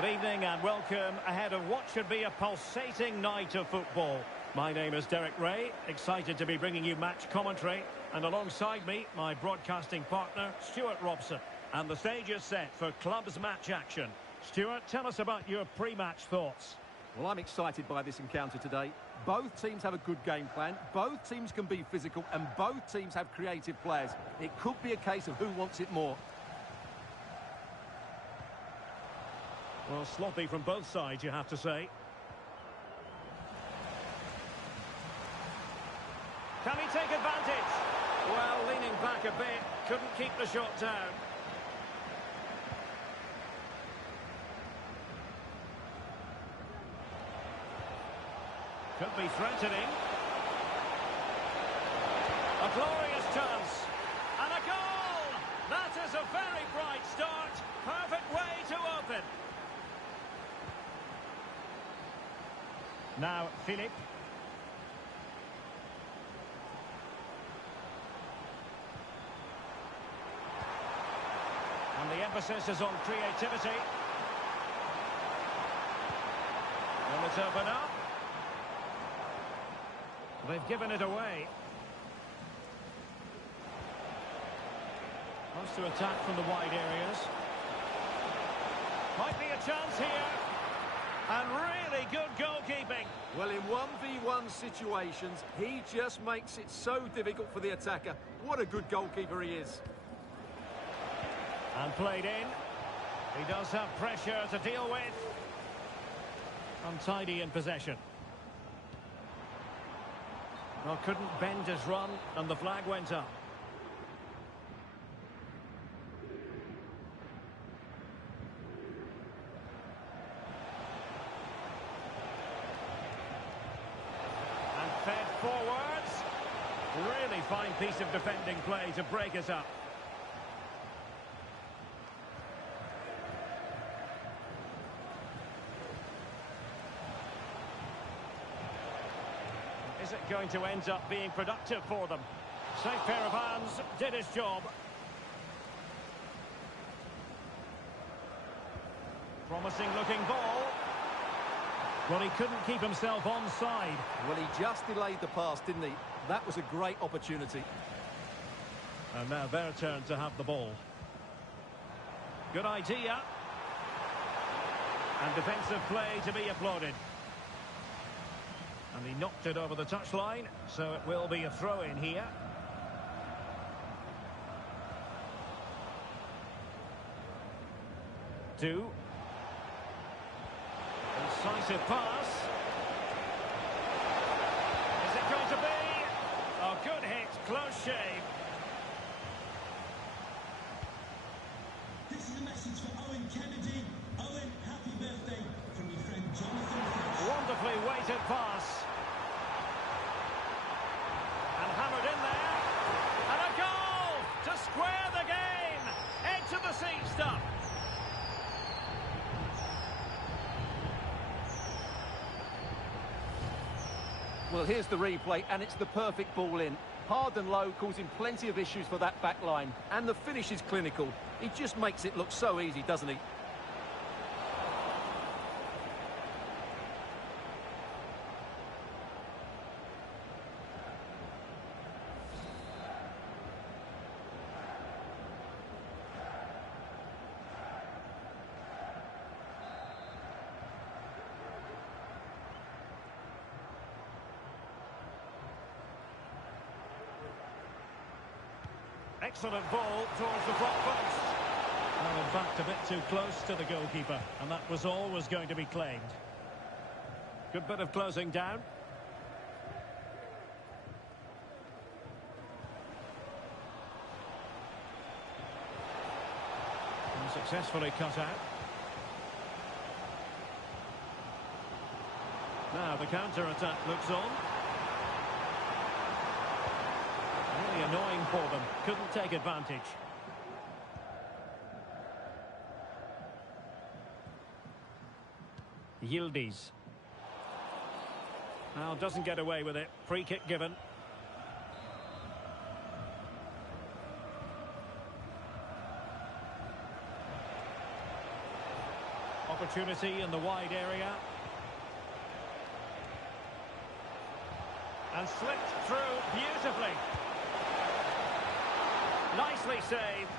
Good evening and welcome ahead of what should be a pulsating night of football. My name is Derek Ray, excited to be bringing you match commentary. And alongside me, my broadcasting partner, Stuart Robson. And the stage is set for clubs match action. Stuart, tell us about your pre-match thoughts. Well, I'm excited by this encounter today. Both teams have a good game plan, both teams can be physical, and both teams have creative players. It could be a case of who wants it more. Well, sloppy from both sides, you have to say. Can he take advantage? Well, leaning back a bit, couldn't keep the shot down. Could be threatening. A glorious chance. And a goal! That is a very bright start. Perfect way to open. Now, Philip. And the emphasis is on creativity. Will it open up? They've given it away. Wants to attack from the wide areas. Might be a chance here. And really good goalkeeping. Well, in 1v1 situations, he just makes it so difficult for the attacker. What a good goalkeeper he is. And played in. He does have pressure to deal with. Untidy in possession. Well, couldn't bend his run, and the flag went up. And fed forwards. Really fine piece of defending play to break us up. Is it going to end up being productive for them? Safe pair of hands, did his job. Promising looking ball. Well, he couldn't keep himself onside. Well, he just delayed the pass, didn't he? That was a great opportunity. And now their turn to have the ball. Good idea. And defensive play to be applauded. And he knocked it over the touchline, so it will be a throw-in here. Two. Incisive pass. Is it going to be? Oh, good hit, close shave. This is a message for Owen Kennedy. Owen, happy birthday from your friend Jonathan Fitch. Wonderfully weighted pass. And hammered in there. And a goal to square the game. Edge of the seat stuff. Well, here's the replay, and it's the perfect ball in. Hard and low, causing plenty of issues for that back line. And the finish is clinical. He just makes it look so easy, doesn't he? Excellent ball towards the front post. Well, in fact, a bit too close to the goalkeeper, and that was always going to be claimed. Good bit of closing down. And successfully cut out. Now the counter-attack looks on. Really annoying for them. Couldn't take advantage. Yildiz. Now doesn't get away with it. Free kick given. opportunity in the wide area. And slipped through beautifully. Nicely saved.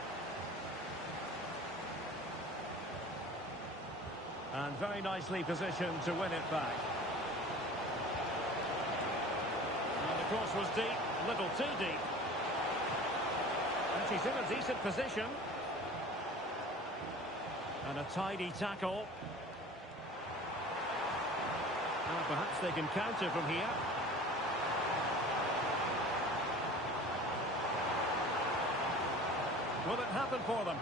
And very nicely positioned to win it back. And the cross was deep, a little too deep. And she's in a decent position. And a tidy tackle. Now perhaps they can counter from here. Will it happen for them?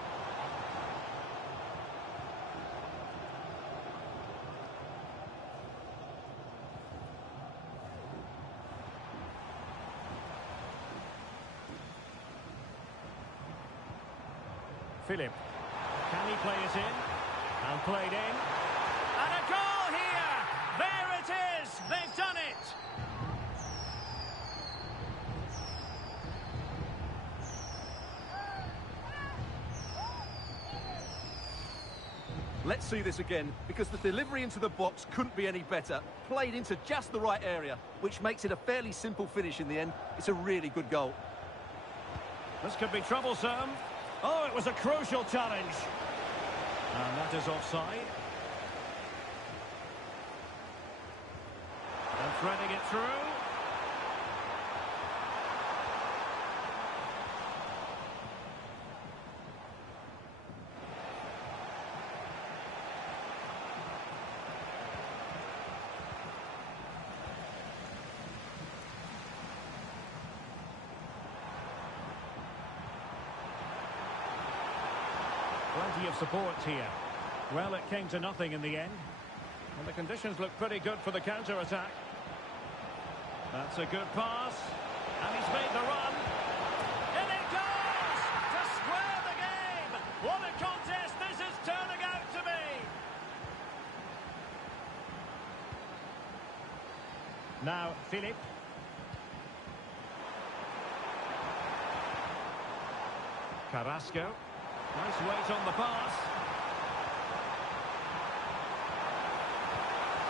Philip. Can he play it in? And played in. And a goal here! There it is! They've done it! Let's see this again, because the delivery into the box couldn't be any better. Played into just the right area, which makes it a fairly simple finish in the end. It's a really good goal. This could be troublesome. Oh, it was a crucial challenge. And that is offside. And threading it through. Plenty of support here. Well, it came to nothing in the end. And the conditions look pretty good for the counter-attack. That's a good pass. And he's made the run. In it goes! To square the game! What a contest this is turning out to be! Now, Philip. Carrasco. Nice weight on the pass.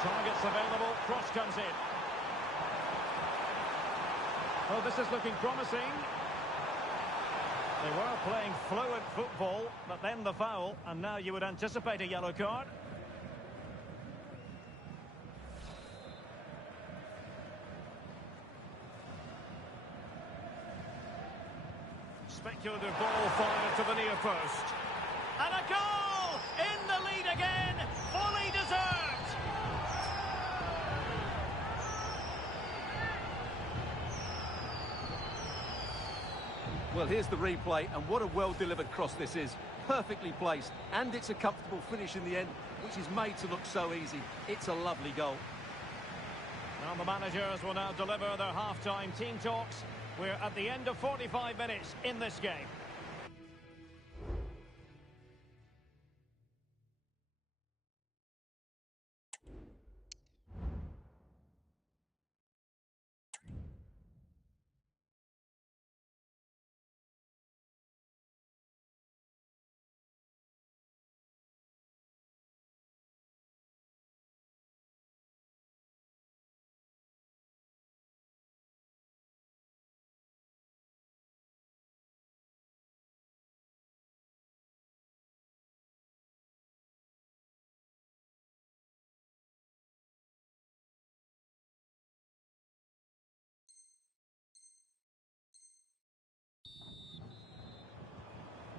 Targets available, cross comes in. Oh, this is looking promising. They were playing fluid football, but then the foul, and now you would anticipate a yellow card. Speculative ball fired to the near post. And a goal! In the lead again! Fully deserved! Well, here's the replay, and what a well-delivered cross this is. Perfectly placed, and it's a comfortable finish in the end, which is made to look so easy. It's a lovely goal. Now the managers will now deliver their half-time team talks. We're at the end of 45 minutes in this game.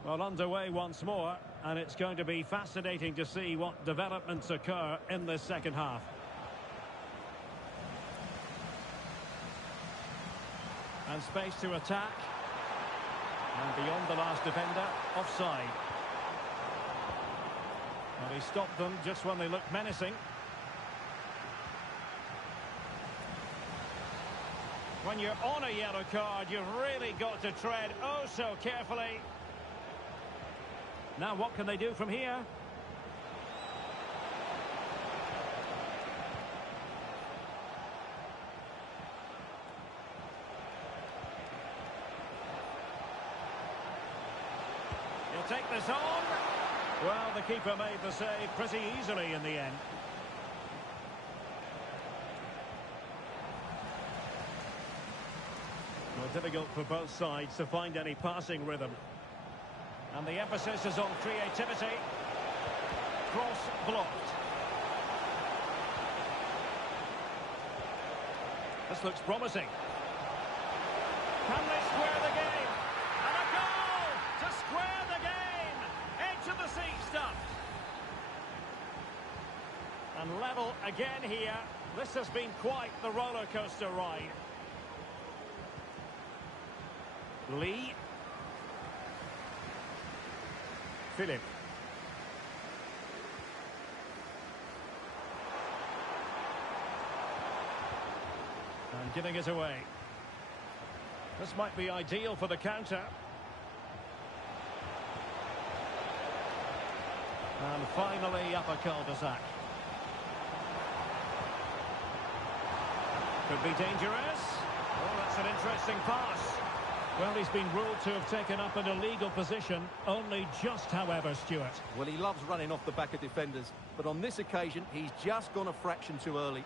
Well, underway once more, and it's going to be fascinating to see what developments occur in this second half. And space to attack. And beyond the last defender, offside. Well, he stopped them just when they looked menacing. When you're on a yellow card, you've really got to tread oh so carefully. Now what can they do from here? He'll take this on. Well, the keeper made the save pretty easily in the end. Well, difficult for both sides to find any passing rhythm. And the emphasis is on creativity. Cross blocked. This looks promising. Can they square the game? And a goal to square the game! Edge of the seat stuff. And level again here. This has been quite the roller coaster ride. Lee. Philip. And giving it away. This might be ideal for the counter. And finally up a cul-de-sac. Could be dangerous. Oh, that's an interesting pass. Well, he's been ruled to have taken up an illegal position. Only just, however, Stuart. Well, he loves running off the back of defenders. But on this occasion, he's just gone a fraction too early.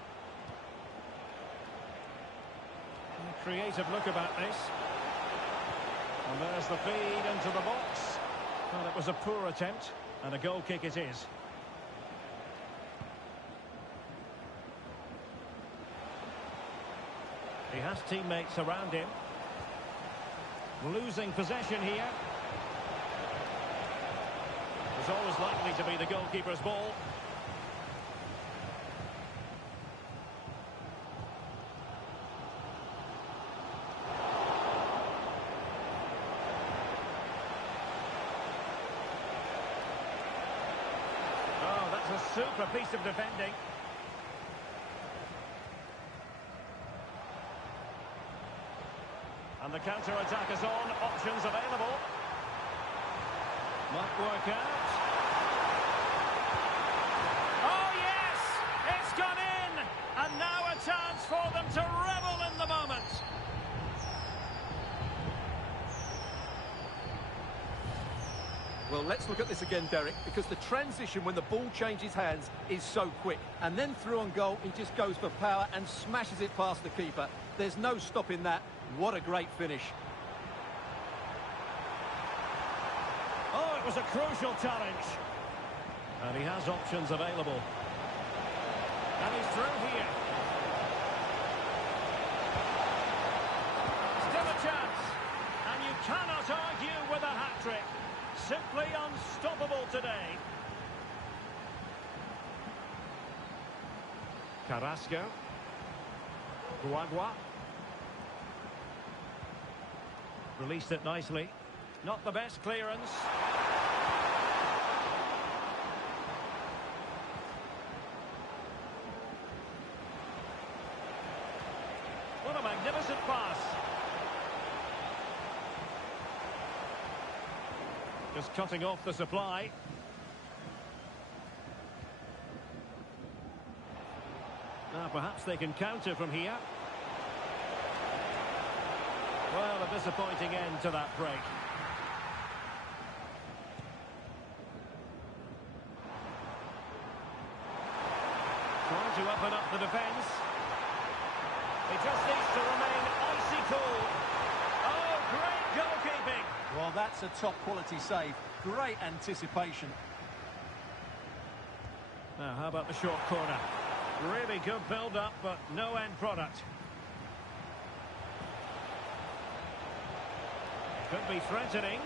A creative look about this. And there's the feed into the box. Well, it was a poor attempt. And a goal kick it is. He has teammates around him. Losing possession here. It's always likely to be the goalkeeper's ball. Oh, that's a super piece of defending. And the counter-attack is on. Options available. Might work out. Oh, yes! It's gone in! And now a chance for them to revel in the moment. Well, let's look at this again, Derek, because the transition when the ball changes hands is so quick. And then through on goal, he just goes for power and smashes it past the keeper. There's no stopping that. What a great finish. Oh, it was a crucial challenge. And he has options available. And he's through here. Still a chance. And you cannot argue with a hat-trick. Simply unstoppable today. Carrasco. Guagua. Released it nicely. Not the best clearance. What a magnificent pass. Just cutting off the supply. Now perhaps they can counter from here. Well, a disappointing end to that break. Trying to open up the defence. He just needs to remain icy cool. Oh, great goalkeeping. Well, that's a top-quality save. Great anticipation. Now, how about the short corner? Really good build-up, but no end product. Could be threatening.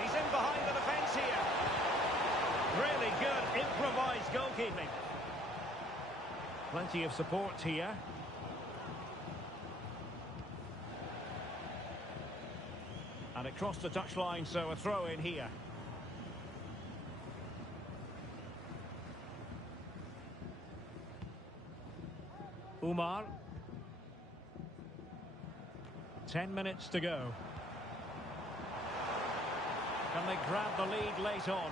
He's in behind the defence here. Really good improvised goalkeeping. Plenty of support here. And it crossed the touchline, so a throw in here. Umar. 10 minutes to go. Can they grab the lead late on?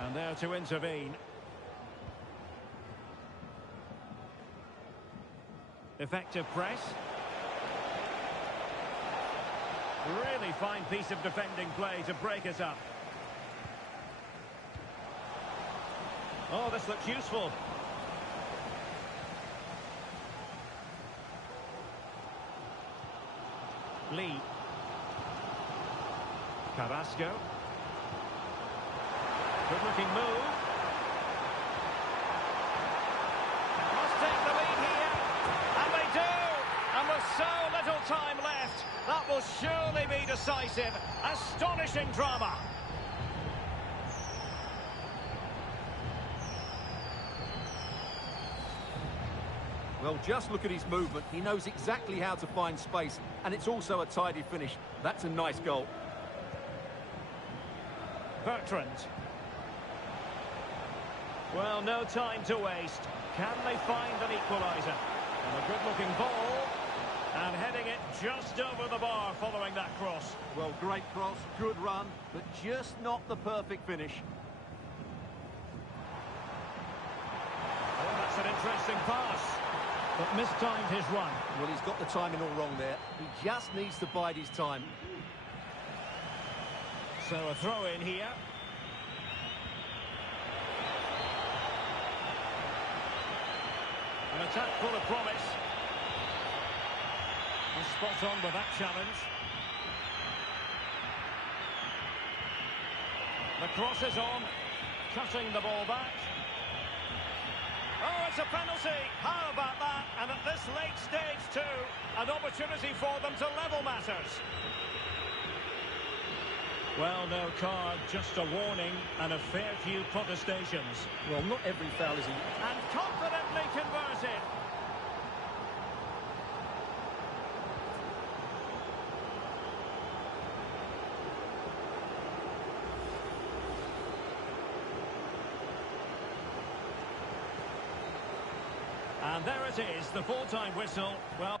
And there to intervene. Effective press. Really fine piece of defending play to break us up. Oh, this looks useful. Lee. Carrasco. Good looking move. Must take the lead here. And they do. And with so little time left, that will surely be decisive. Astonishing drama. Well, just look at his movement. He knows exactly how to find space, and it's also a tidy finish. That's a nice goal. Bertrand. Well, no time to waste. Can they find an equaliser? And a good-looking ball. And heading it just over the bar following that cross. Well, great cross, good run, but just not the perfect finish. Oh, that's an interesting pass. But mistimed his run. Well, he's got the timing all wrong there. He just needs to bide his time. So a throw in here. An attack full of promise. He's spot on with that challenge. The cross is on. Cutting the ball back. Oh, it's a penalty. How about that? And at this late stage too, an opportunity for them to level matters. Well, no card, just a warning and a fair few protestations. Well, not every foul is a... And confidently converted. And there it is, the full-time whistle. Well...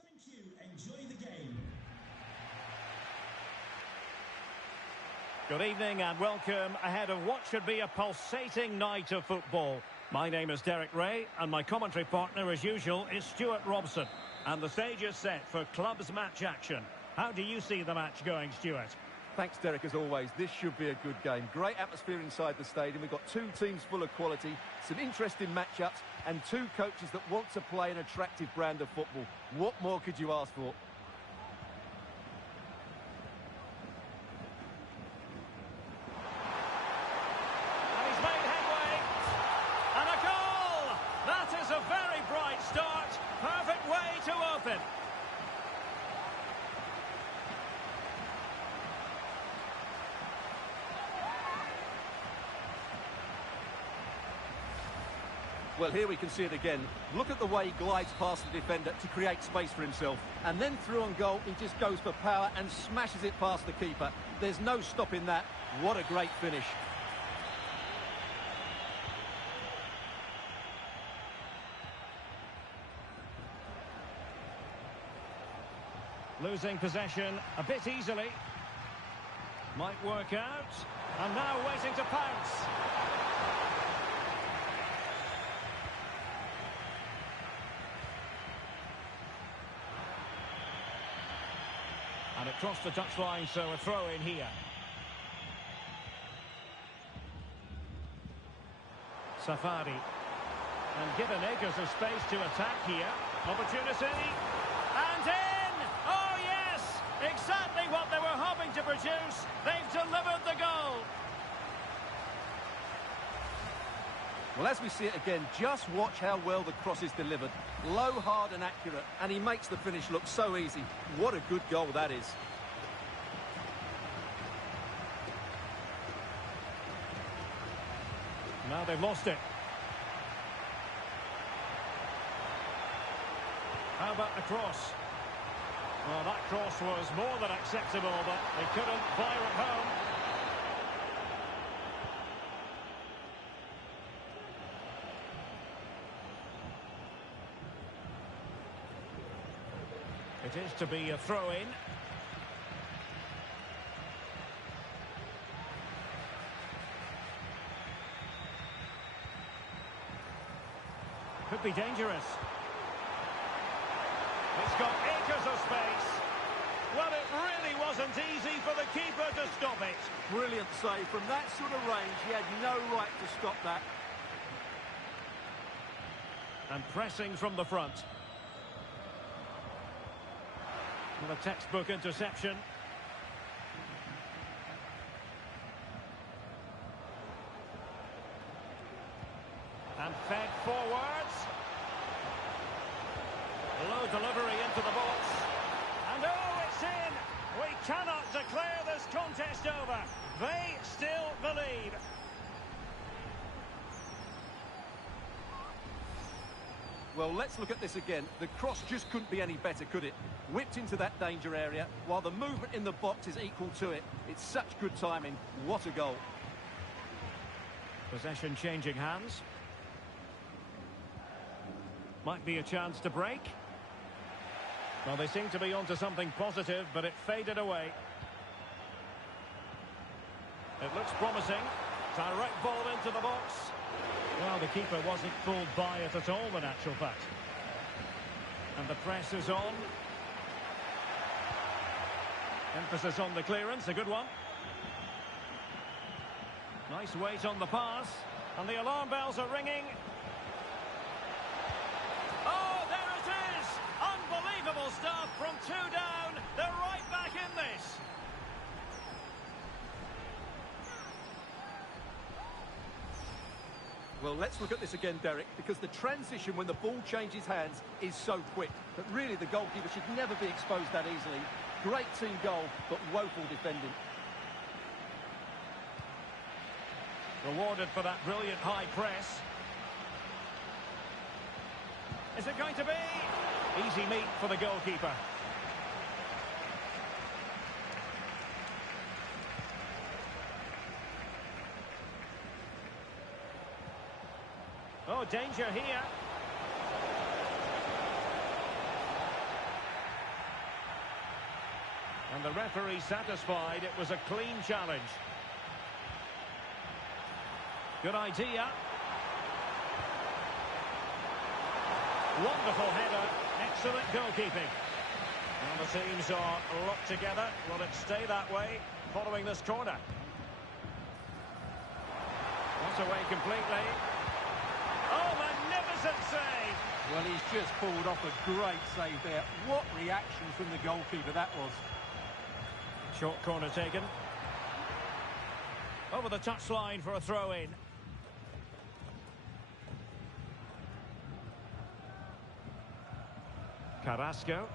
Thank you. Enjoy the game. Good evening and welcome ahead of what should be a pulsating night of football. My name is Derek Ray and my commentary partner as usual is Stuart Robson. And the stage is set for clubs match action. How do you see the match going, Stuart? Thanks, Derek, as always. This should be a good game. Great atmosphere inside the stadium. We've got two teams full of quality, some interesting matchups, and two coaches that want to play an attractive brand of football. What more could you ask for? And he's made headway. And a goal! That is a very bright start. Perfect way to open. Well, here we can see it again. Look at the way he glides past the defender to create space for himself. And then through on goal, he just goes for power and smashes it past the keeper. There's no stopping that. What a great finish. Losing possession a bit easily. Might work out. And now waiting to pounce. And it crossed the touchline, so a throw in here. Safari. And given acres of space to attack here. Opportunity. And in! Oh, yes! Exactly what they were hoping to produce. They've delivered the goal. Well, as we see it again, just watch how well the cross is delivered. Low, hard and accurate, and he makes the finish look so easy. What a good goal that is. Now they've lost it. How about the cross? Well, that cross was more than acceptable, but they couldn't fire it home. It is to be a throw-in. Could be dangerous. It's got acres of space. Well, it really wasn't easy for the keeper to stop it. Brilliant save. From that sort of range, he had no right to stop that. And pressing from the front. Well, a textbook interception. And fed forwards. Low delivery into the box. And oh, it's in! We cannot declare this contest over. They still believe. Well, let's look at this again. The cross just couldn't be any better, could it? Whipped into that danger area, while the movement in the box is equal to it. It's such good timing. What a goal. Possession changing hands. Might be a chance to break. Well, they seem to be onto something positive, but it faded away. It looks promising. Direct ball into the box. Well, the keeper wasn't fooled by it at all, in actual fact. And the press is on. Emphasis on the clearance, a good one. Nice weight on the pass. And the alarm bells are ringing. Oh, there it is! Unbelievable stuff from 2 down. They're right back in this. Well, let's look at this again, Derek, because the transition when the ball changes hands is so quick that really the goalkeeper should never be exposed that easily. Great team goal, but woeful defending. Rewarded for that brilliant high press. Is it going to be? Easy meat for the goalkeeper. Oh, danger here. And the referee satisfied it was a clean challenge. Good idea. Wonderful header. Excellent goalkeeping. And the teams are locked together. Will it stay that way following this corner? Not away completely. Oh, magnificent save! Well, he's just pulled off a great save there. What reaction from the goalkeeper that was. Short corner taken. Over the touchline for a throw-in. Carrasco.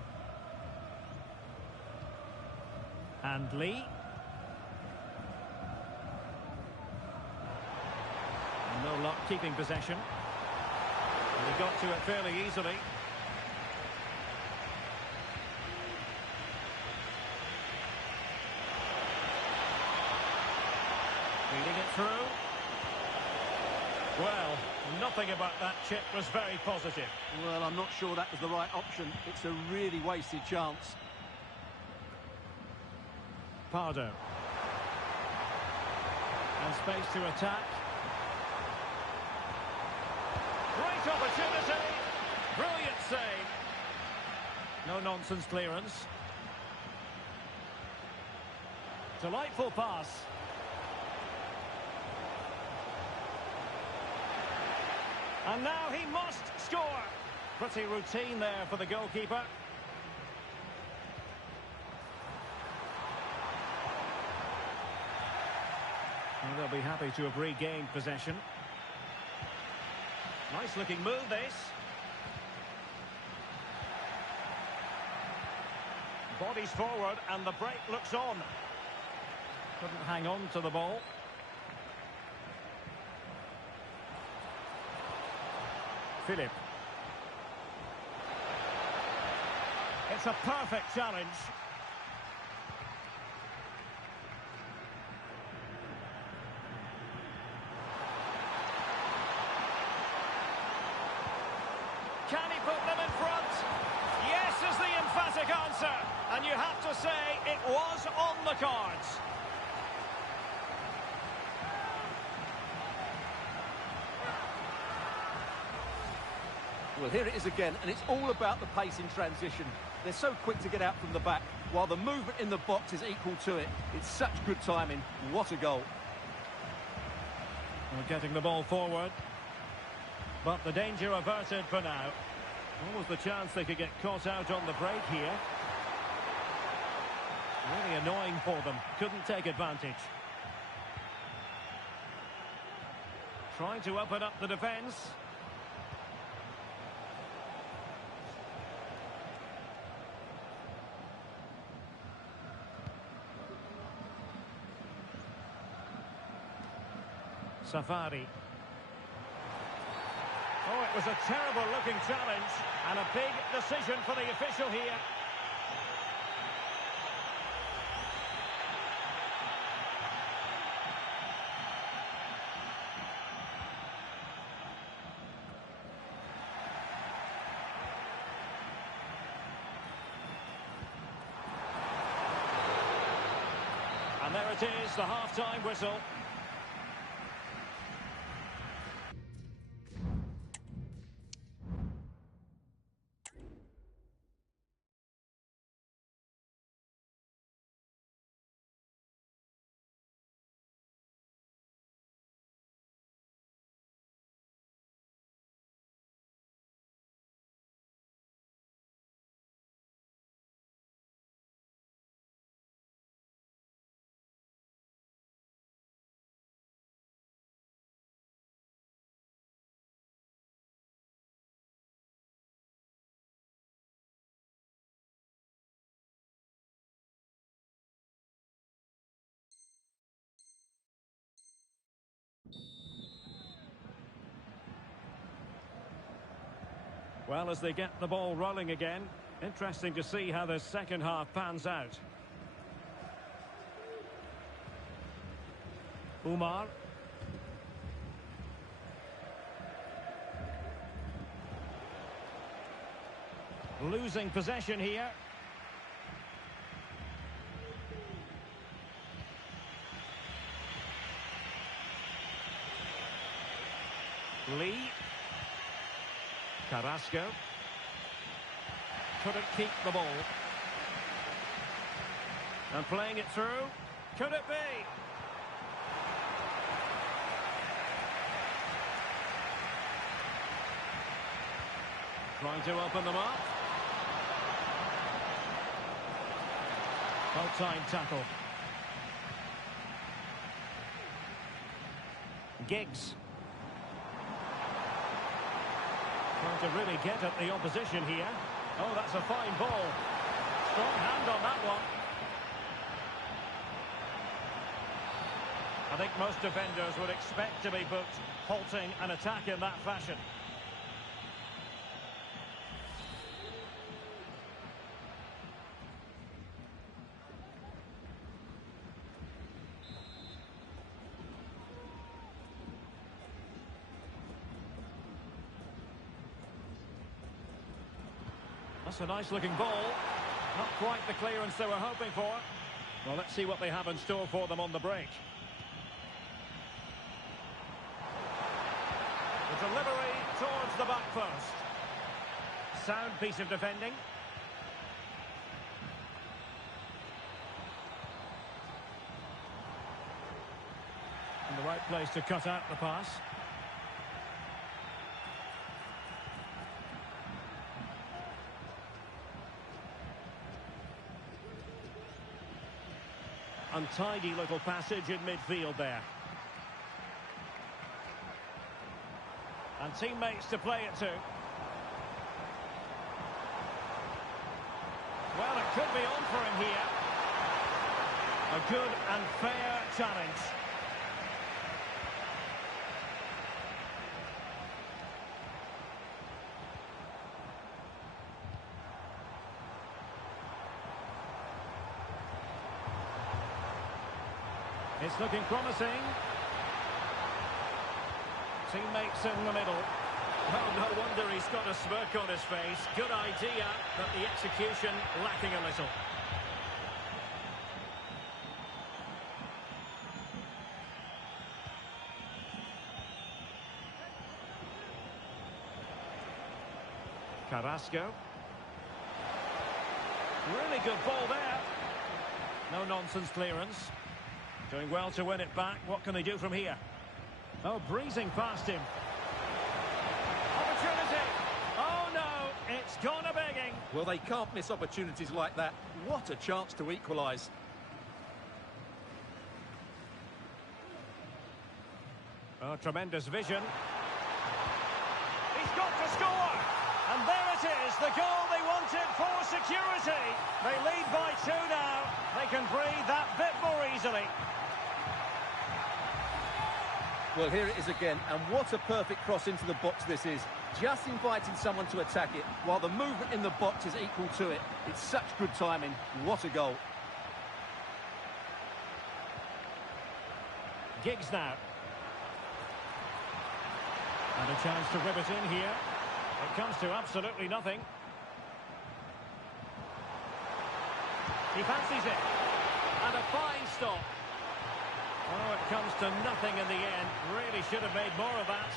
And Lee. No luck keeping possession. And he got to it fairly easily. Feeding it through. Well, nothing about that chip was very positive. Well, I'm not sure that was the right option. It's a really wasted chance. Pardo. And space to attack. Great opportunity. Brilliant save. No-nonsense clearance. Delightful pass. And now he must score. Pretty routine there for the goalkeeper. Well, they'll be happy to have regained possession. Nice looking move, this. Bodies forward and the break looks on. Couldn't hang on to the ball. Philip. It's a perfect challenge. Can he put them in front? Yes is the emphatic answer. And you have to say it was on the cards. Well, here it is again, and it's all about the pace in transition. They're so quick to get out from the back, while the movement in the box is equal to it. It's such good timing. What a goal. Well, getting the ball forward. But the danger averted for now. Almost the chance they could get caught out on the break here. Really annoying for them. Couldn't take advantage. Trying to open up the defence. Safari. Oh, it was a terrible looking challenge and a big decision for the official here. And there it is, the half-time whistle. Well, as they get the ball rolling again, interesting to see how the second half pans out. Umar. Losing possession here. Lee. Carrasco. Couldn't keep the ball. And playing it through. Could it be? Trying to open them up. Well-timed tackle. Giggs. Trying to really get at the opposition here. Oh, that's a fine ball. Strong hand on that one. I think most defenders would expect to be booked halting an attack in that fashion. That's a nice looking ball. Not quite the clearance they were hoping for. Well, let's see what they have in store for them on the break. The delivery towards the back post. Sound piece of defending. In the right place to cut out the pass. Untidy little passage in midfield there. And teammates to play it to. Well, it could be on for him here. A good and fair challenge. It's looking promising. Teammates in the middle. Well, no wonder he's got a smirk on his face. Good idea, but the execution lacking a little. Carrasco. Really good ball there. No nonsense clearance. Doing well to win it back. What can they do from here? Oh, breezing past him. Opportunity. Oh, no. It's gone a begging. Well, they can't miss opportunities like that. What a chance to equalise. Oh, tremendous vision. He's got to score. And there it is, the goal they wanted for security. They lead by 2 now. They can breathe that bit more easily. Well, here it is again, and what a perfect cross into the box this is. Just inviting someone to attack it, while the movement in the box is equal to it. It's such good timing. What a goal. Giggs now. And a chance to rip it in here. It comes to absolutely nothing. He fancies it. And a fine stop. Oh, it comes to nothing in the end. Really should have made more of that.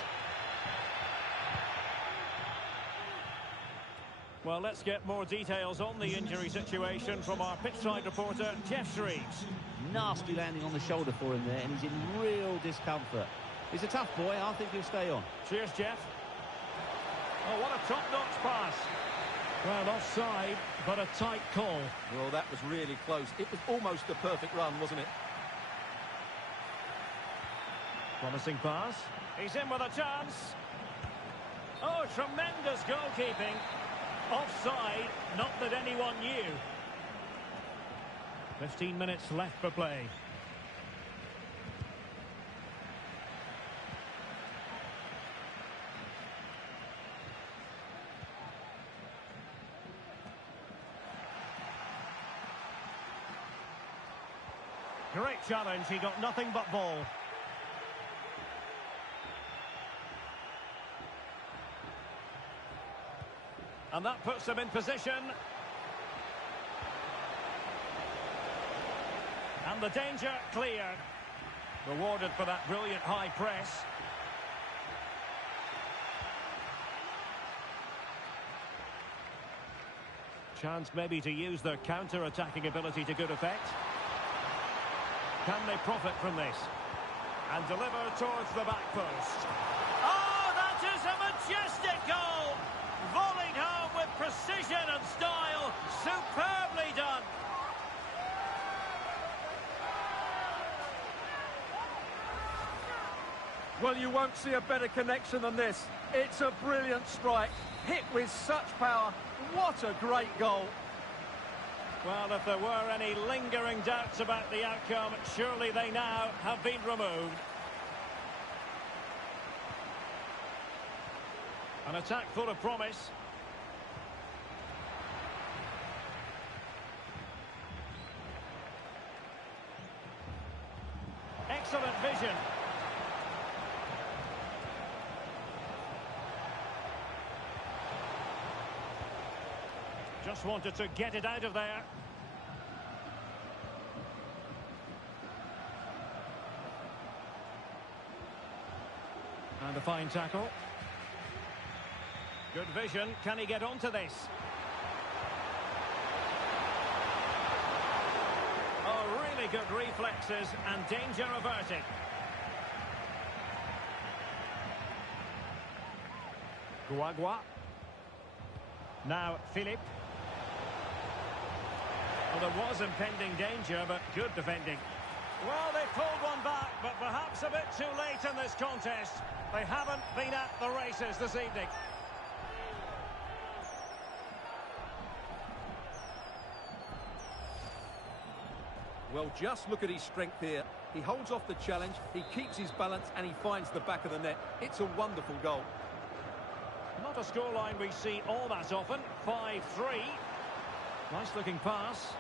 Well, let's get more details on the injury situation from our pitchside reporter, Jeff Shreves. Nasty landing on the shoulder for him there, and he's in real discomfort. He's a tough boy. I think he'll stay on. Cheers, Jeff. Oh, what a top-notch pass. Well, offside, but a tight call. Well, that was really close. It was almost the perfect run, wasn't it? Promising pass. He's in with a chance. Oh, tremendous goalkeeping. Offside, not that anyone knew. 15 minutes left for play. Great challenge, he got nothing but ball. And that puts them in position. And the danger cleared. Rewarded for that brilliant high press. Chance maybe to use their counter-attacking ability to good effect. Can they profit from this? And deliver towards the back post. Oh, that is a majestic goal! Volleyed home with precision and style. Superbly done. Well, you won't see a better connection than this. It's a brilliant strike, hit with such power. What a great goal. Well, if there were any lingering doubts about the outcome, surely they now have been removed. An attack full of promise. Excellent vision. Just wanted to get it out of there. And a fine tackle. Good vision. Can he get onto this? Oh, really good reflexes and danger averted. Guagua. Now Philip. Well, there was impending danger, but good defending. Well, they pulled one back, but perhaps a bit too late in this contest. They haven't been at the races this evening. Well, just look at his strength here. He holds off the challenge, he keeps his balance, and he finds the back of the net. It's a wonderful goal. Not a scoreline we see all that often. 5-3. Nice looking pass.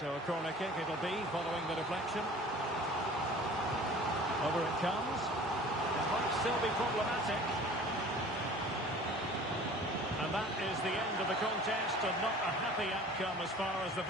So a corner kick it'll be following the deflection. Over it comes. It might still be problematic. And that is the end of the contest, and not a happy outcome as far as the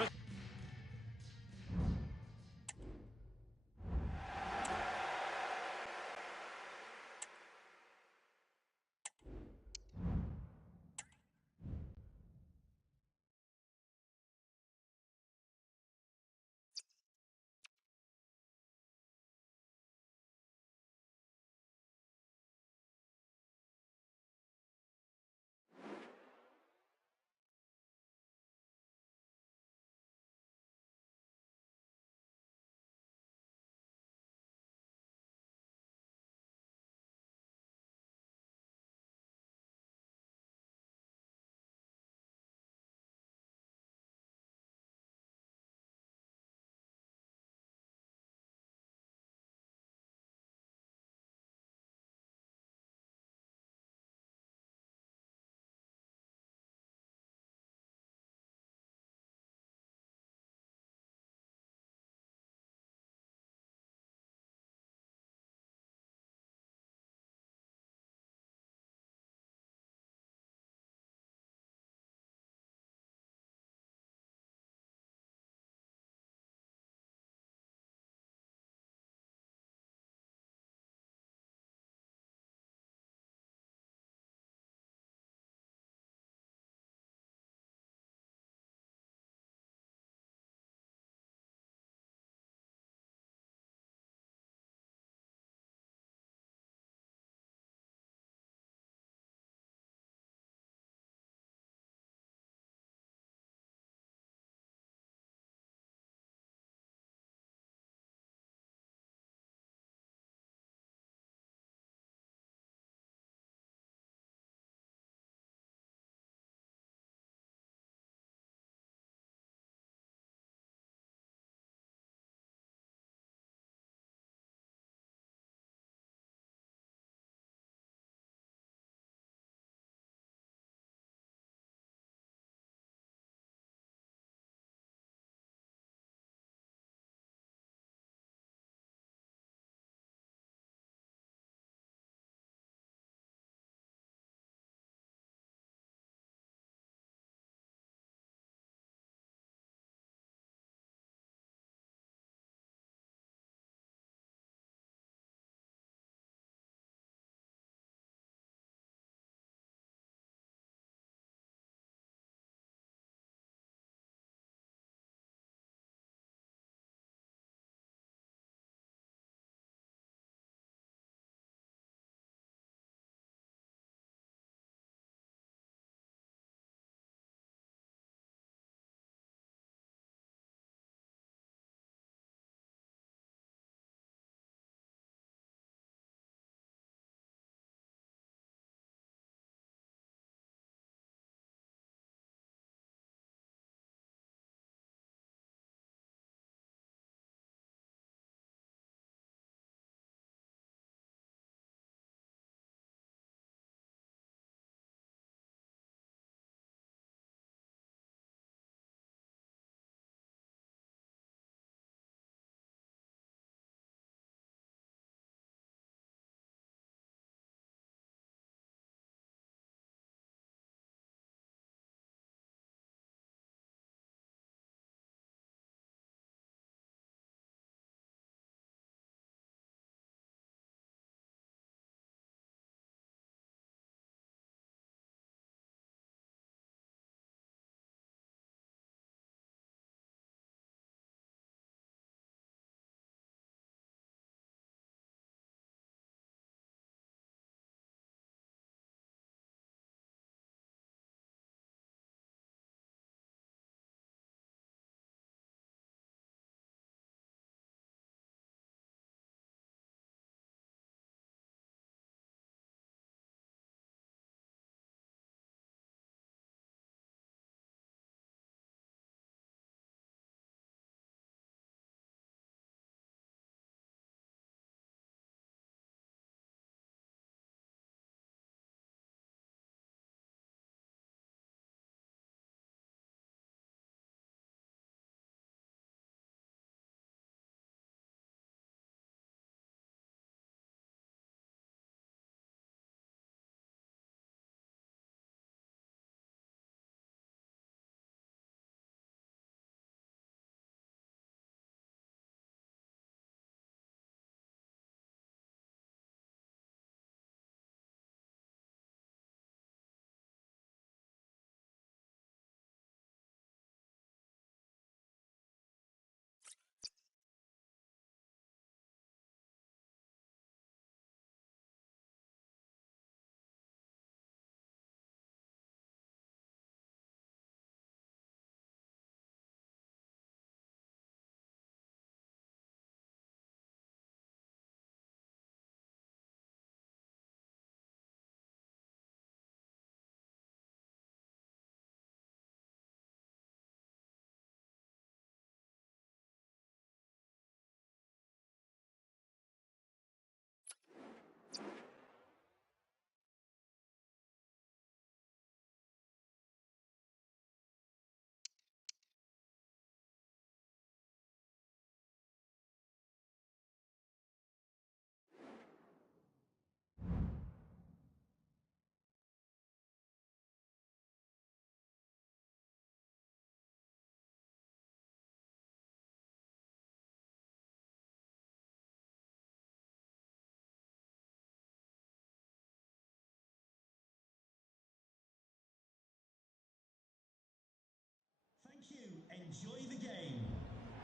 enjoy the game.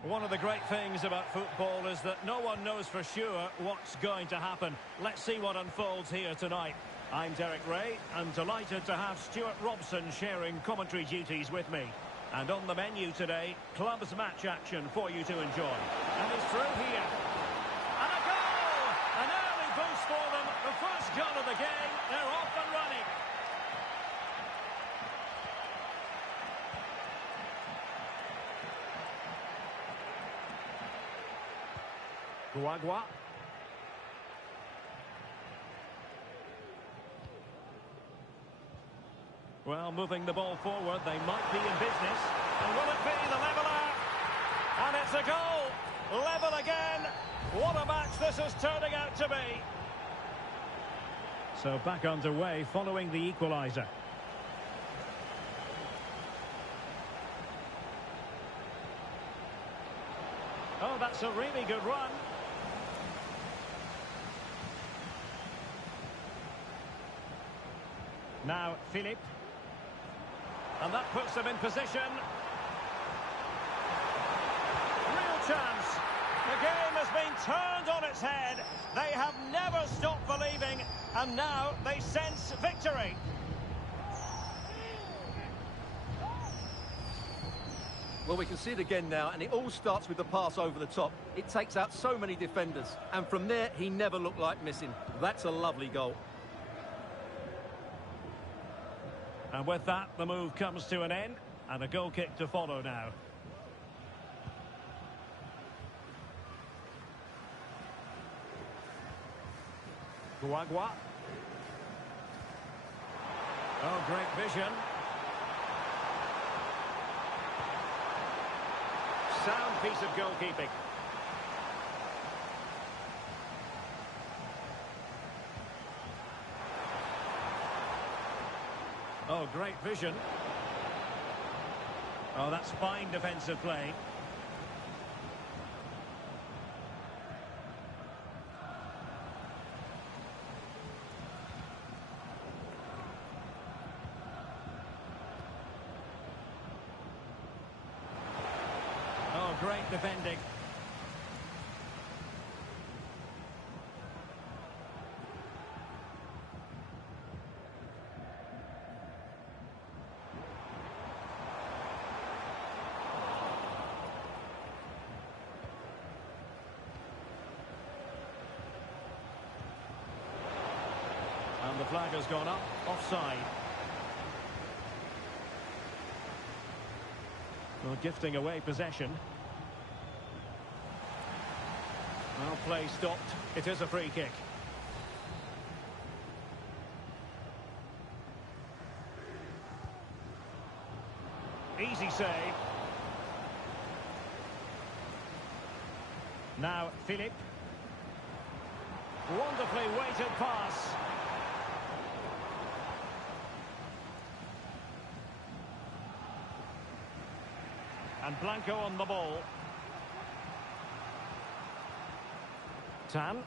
One of the great things about football is that no one knows for sure what's going to happen. Let's see what unfolds here tonight. I'm Derek Ray, and delighted to have Stuart Robson sharing commentary duties with me. And on the menu today, clubs match action for you to enjoy. And he's through here. And a goal! An early boost for them. The first goal of the game. They're off and running. Ueoa. Well, moving the ball forward, they might be in business. And will it be the leveller? And it's a goal! Level again! What a match this is turning out to be! So back underway following the equaliser. Oh, that's a really good run. Now, Philip. And that puts them in position. Real chance. The game has been turned on its head. They have never stopped believing, and now they sense victory. Well, we can see it again now, and it all starts with the pass over the top. It takes out so many defenders, and from there, he never looked like missing. That's a lovely goal. And with that, the move comes to an end, and a goal kick to follow now. Ueoa. Oh, great vision. Sound piece of goalkeeping. Oh, great vision. Oh, that's fine defensive play. Oh, great defending. And the flag has gone up, offside. Well, gifting away possession. Well, play stopped. It is a free kick. Easy save. Now, Philip. Wonderfully weighted pass. And Blanco on the ball. Tan.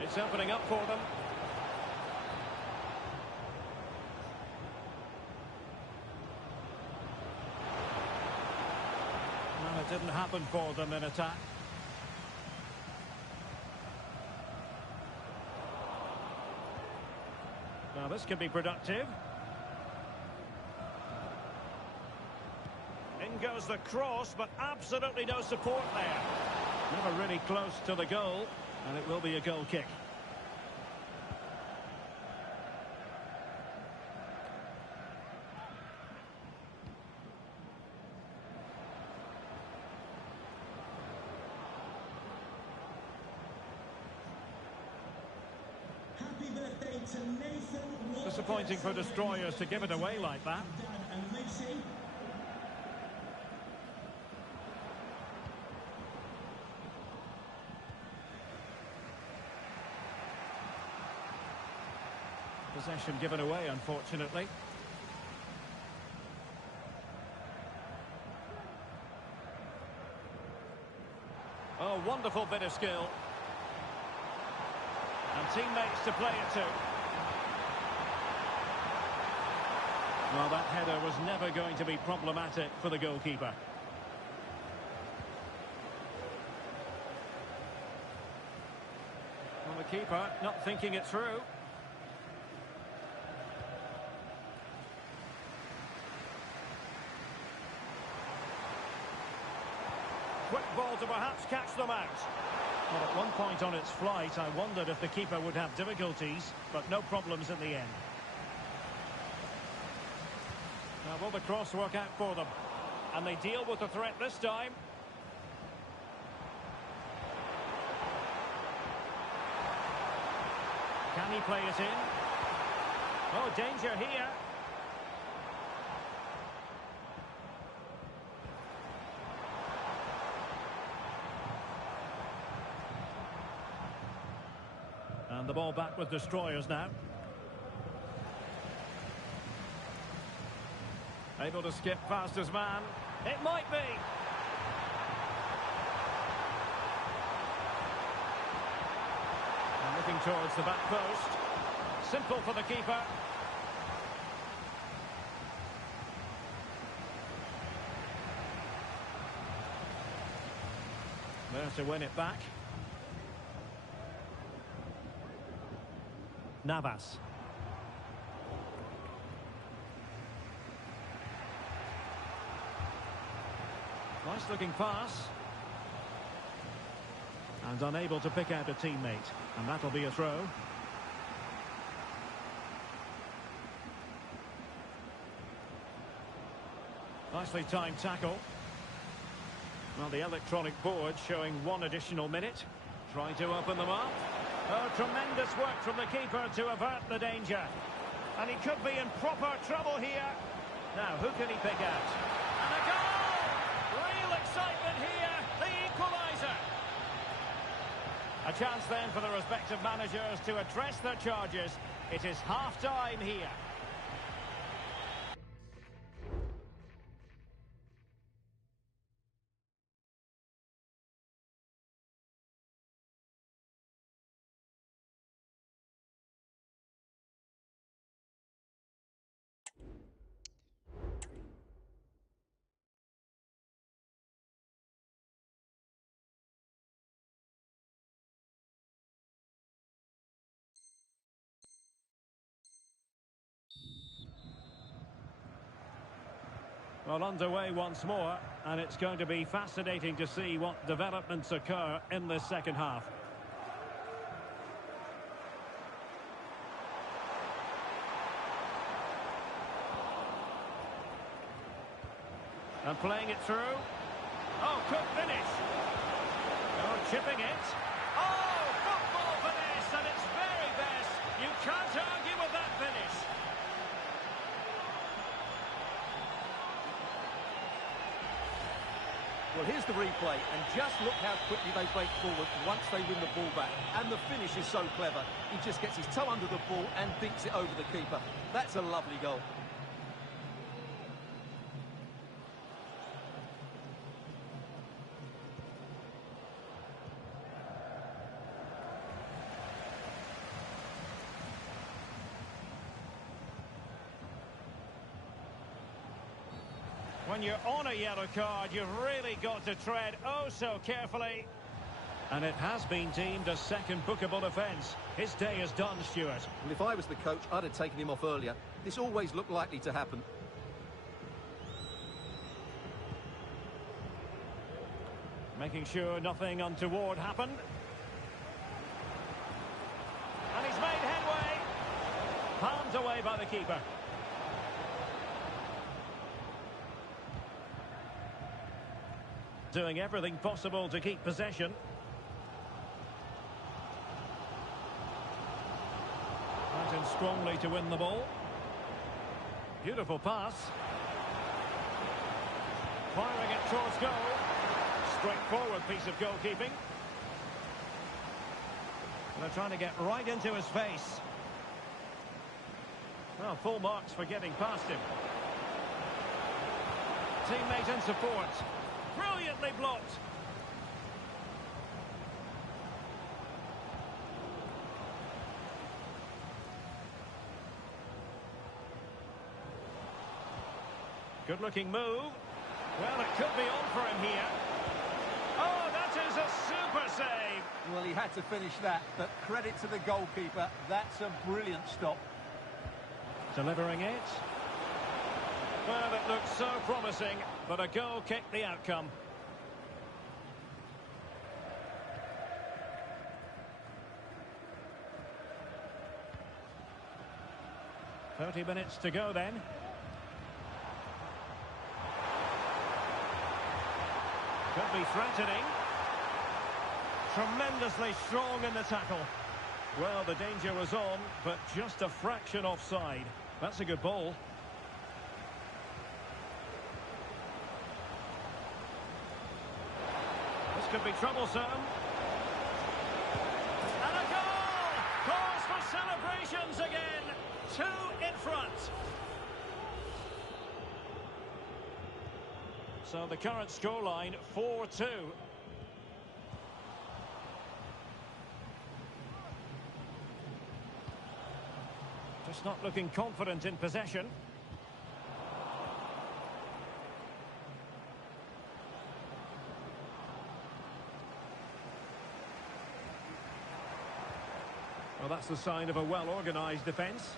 It's opening up for them. Well, it didn't happen for them in attack. Now this could be productive. In goes the cross, but absolutely no support there. Never really close to the goal, and it will be a goal kick. Happy birthday to Nathan. Disappointing for destroyers to give it away like that. Dad and Lucy. Possession given away, unfortunately. Oh, wonderful bit of skill. And teammates to play it to. Well, that header was never going to be problematic for the goalkeeper. Well, the keeper not thinking it through. Quick ball to perhaps catch them out. Well, at one point on its flight, I wondered if the keeper would have difficulties, but no problems in the end. Now, will the cross work out for them? And they deal with the threat this time. Can he play it in? Oh, danger here. And the ball back with destroyers now. Able to skip past his man. It might be. And looking towards the back post. Simple for the keeper. There to win it back. Navas. Nice looking pass. And unable to pick out a teammate. And that'll be a throw. Nicely timed tackle. Well, the electronic board showing 1 additional minute. Trying to open them up. Oh, tremendous work from the keeper to avert the danger. And he could be in proper trouble here. Now, who can he pick out? And a goal! Real excitement here. The equaliser. A chance then for the respective managers to address their charges. It is half-time here. Well, underway once more, and it's going to be fascinating to see what developments occur in this second half. And playing it through. Oh, good finish. Oh, chipping it. Oh, football finish at its very best. You can't argue with that finish. Well, here's the replay, and just look how quickly they break forward once they win the ball back. And the finish is so clever. He just gets his toe under the ball and dinks it over the keeper. That's a lovely goal. When you're on a yellow card, you've really got to tread oh so carefully. And it has been deemed a second bookable offence. His day is done, Stuart. Well, if I was the coach, I'd have taken him off earlier. This always looked likely to happen. Making sure nothing untoward happened. And he's made headway. Palmed away by the keeper. Doing everything possible to keep possession. Right in strongly to win the ball. Beautiful pass. Firing it towards goal. Straightforward piece of goalkeeping. They're trying to get right into his face. Well, full marks for getting past him. Teammate in support. Brilliantly blocked. Good looking move. Well, it could be on for him here. Oh, that is a super save. Well, he had to finish that, but credit to the goalkeeper. That's a brilliant stop. Delivering it. Well, it looks so promising, but a goal kicked the outcome. "30 minutes to go then. Could be threatening. Tremendously strong in the tackle. Well, the danger was on, but just a fraction offside. That's a good ball. This could be troublesome. And a goal! Cause for celebrations again. 2 in front. So the current scoreline, 4-2. Just not looking confident in possession. Well, that's the sign of a well-organised defence.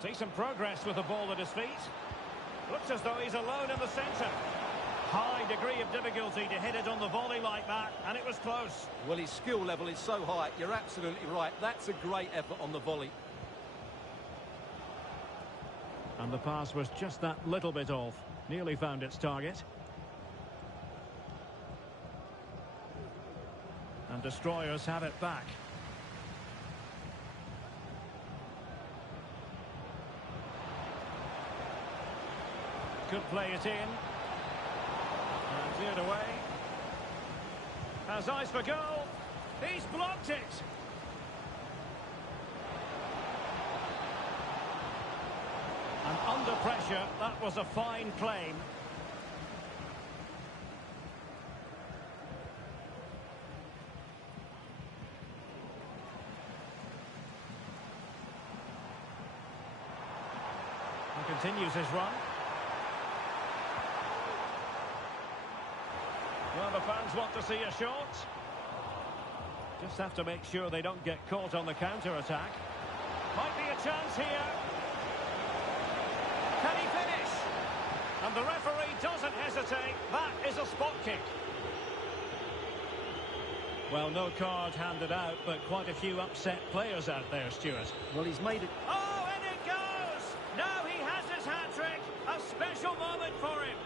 Decent progress with the ball at his feet. Looks as though he's alone in the centre. High degree of difficulty to hit it on the volley like that, and it was close. Well, his skill level is so high. You're absolutely right. That's a great effort on the volley. And the pass was just that little bit off. Nearly found its target. And Destroyers have it back. Could play it in. And cleared away. Has eyes for goal. He's blocked it. And under pressure, that was a fine claim. He continues his run. Well, the fans want to see a shot. Just have to make sure they don't get caught on the counter-attack. Might be a chance here. Can he finish? And the referee doesn't hesitate. That is a spot kick. Well, no card handed out, but quite a few upset players out there, Stuart. Well, he's made it. Oh, and it goes! Now he has his hat-trick. A special moment for him.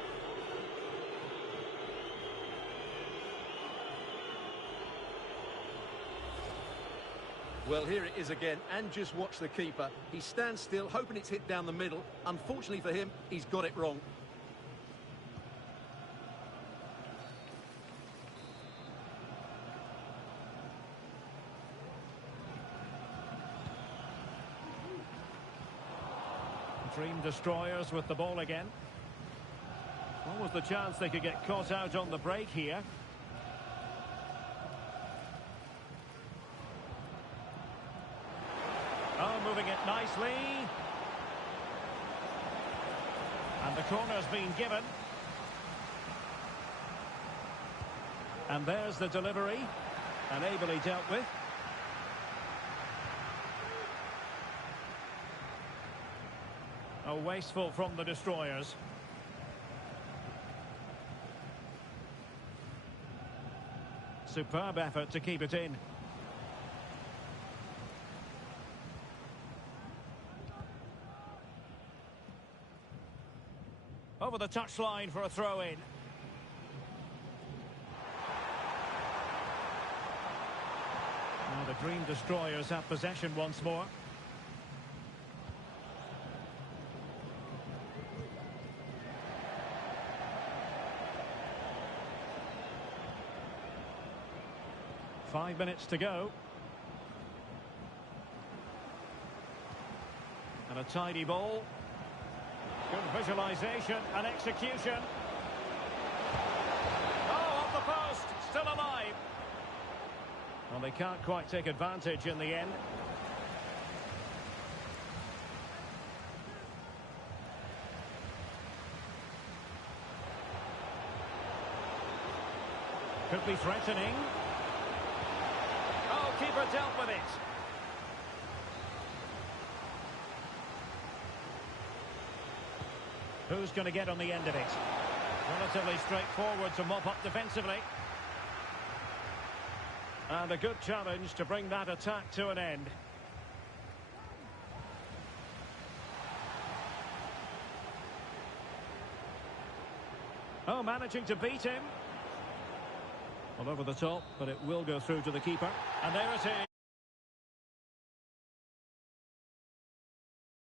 Well, here it is again, and just watch the keeper. He stands still, hoping it's hit down the middle. Unfortunately for him, he's got it wrong. Dream Destroyers with the ball again. What was the chance they could get caught out on the break here? Oh, moving it nicely. And the corner's been given. And there's the delivery. And ably dealt with. Oh, wasteful from the Destroyers. Superb effort to keep it in. Over the touchline for a throw-in. Now the Dream Destroyers have possession once more. Five minutes to go. And a tidy ball. Good visualisation and execution. Oh, off the post. Still alive. Well, Well, they can't quite take advantage in the end. Could be threatening. Oh, keeper dealt with it. Who's going to get on the end of it? Relatively straightforward to mop up defensively. And a good challenge to bring that attack to an end. Oh, managing to beat him. Well, over the top, but it will go through to the keeper. And there it is.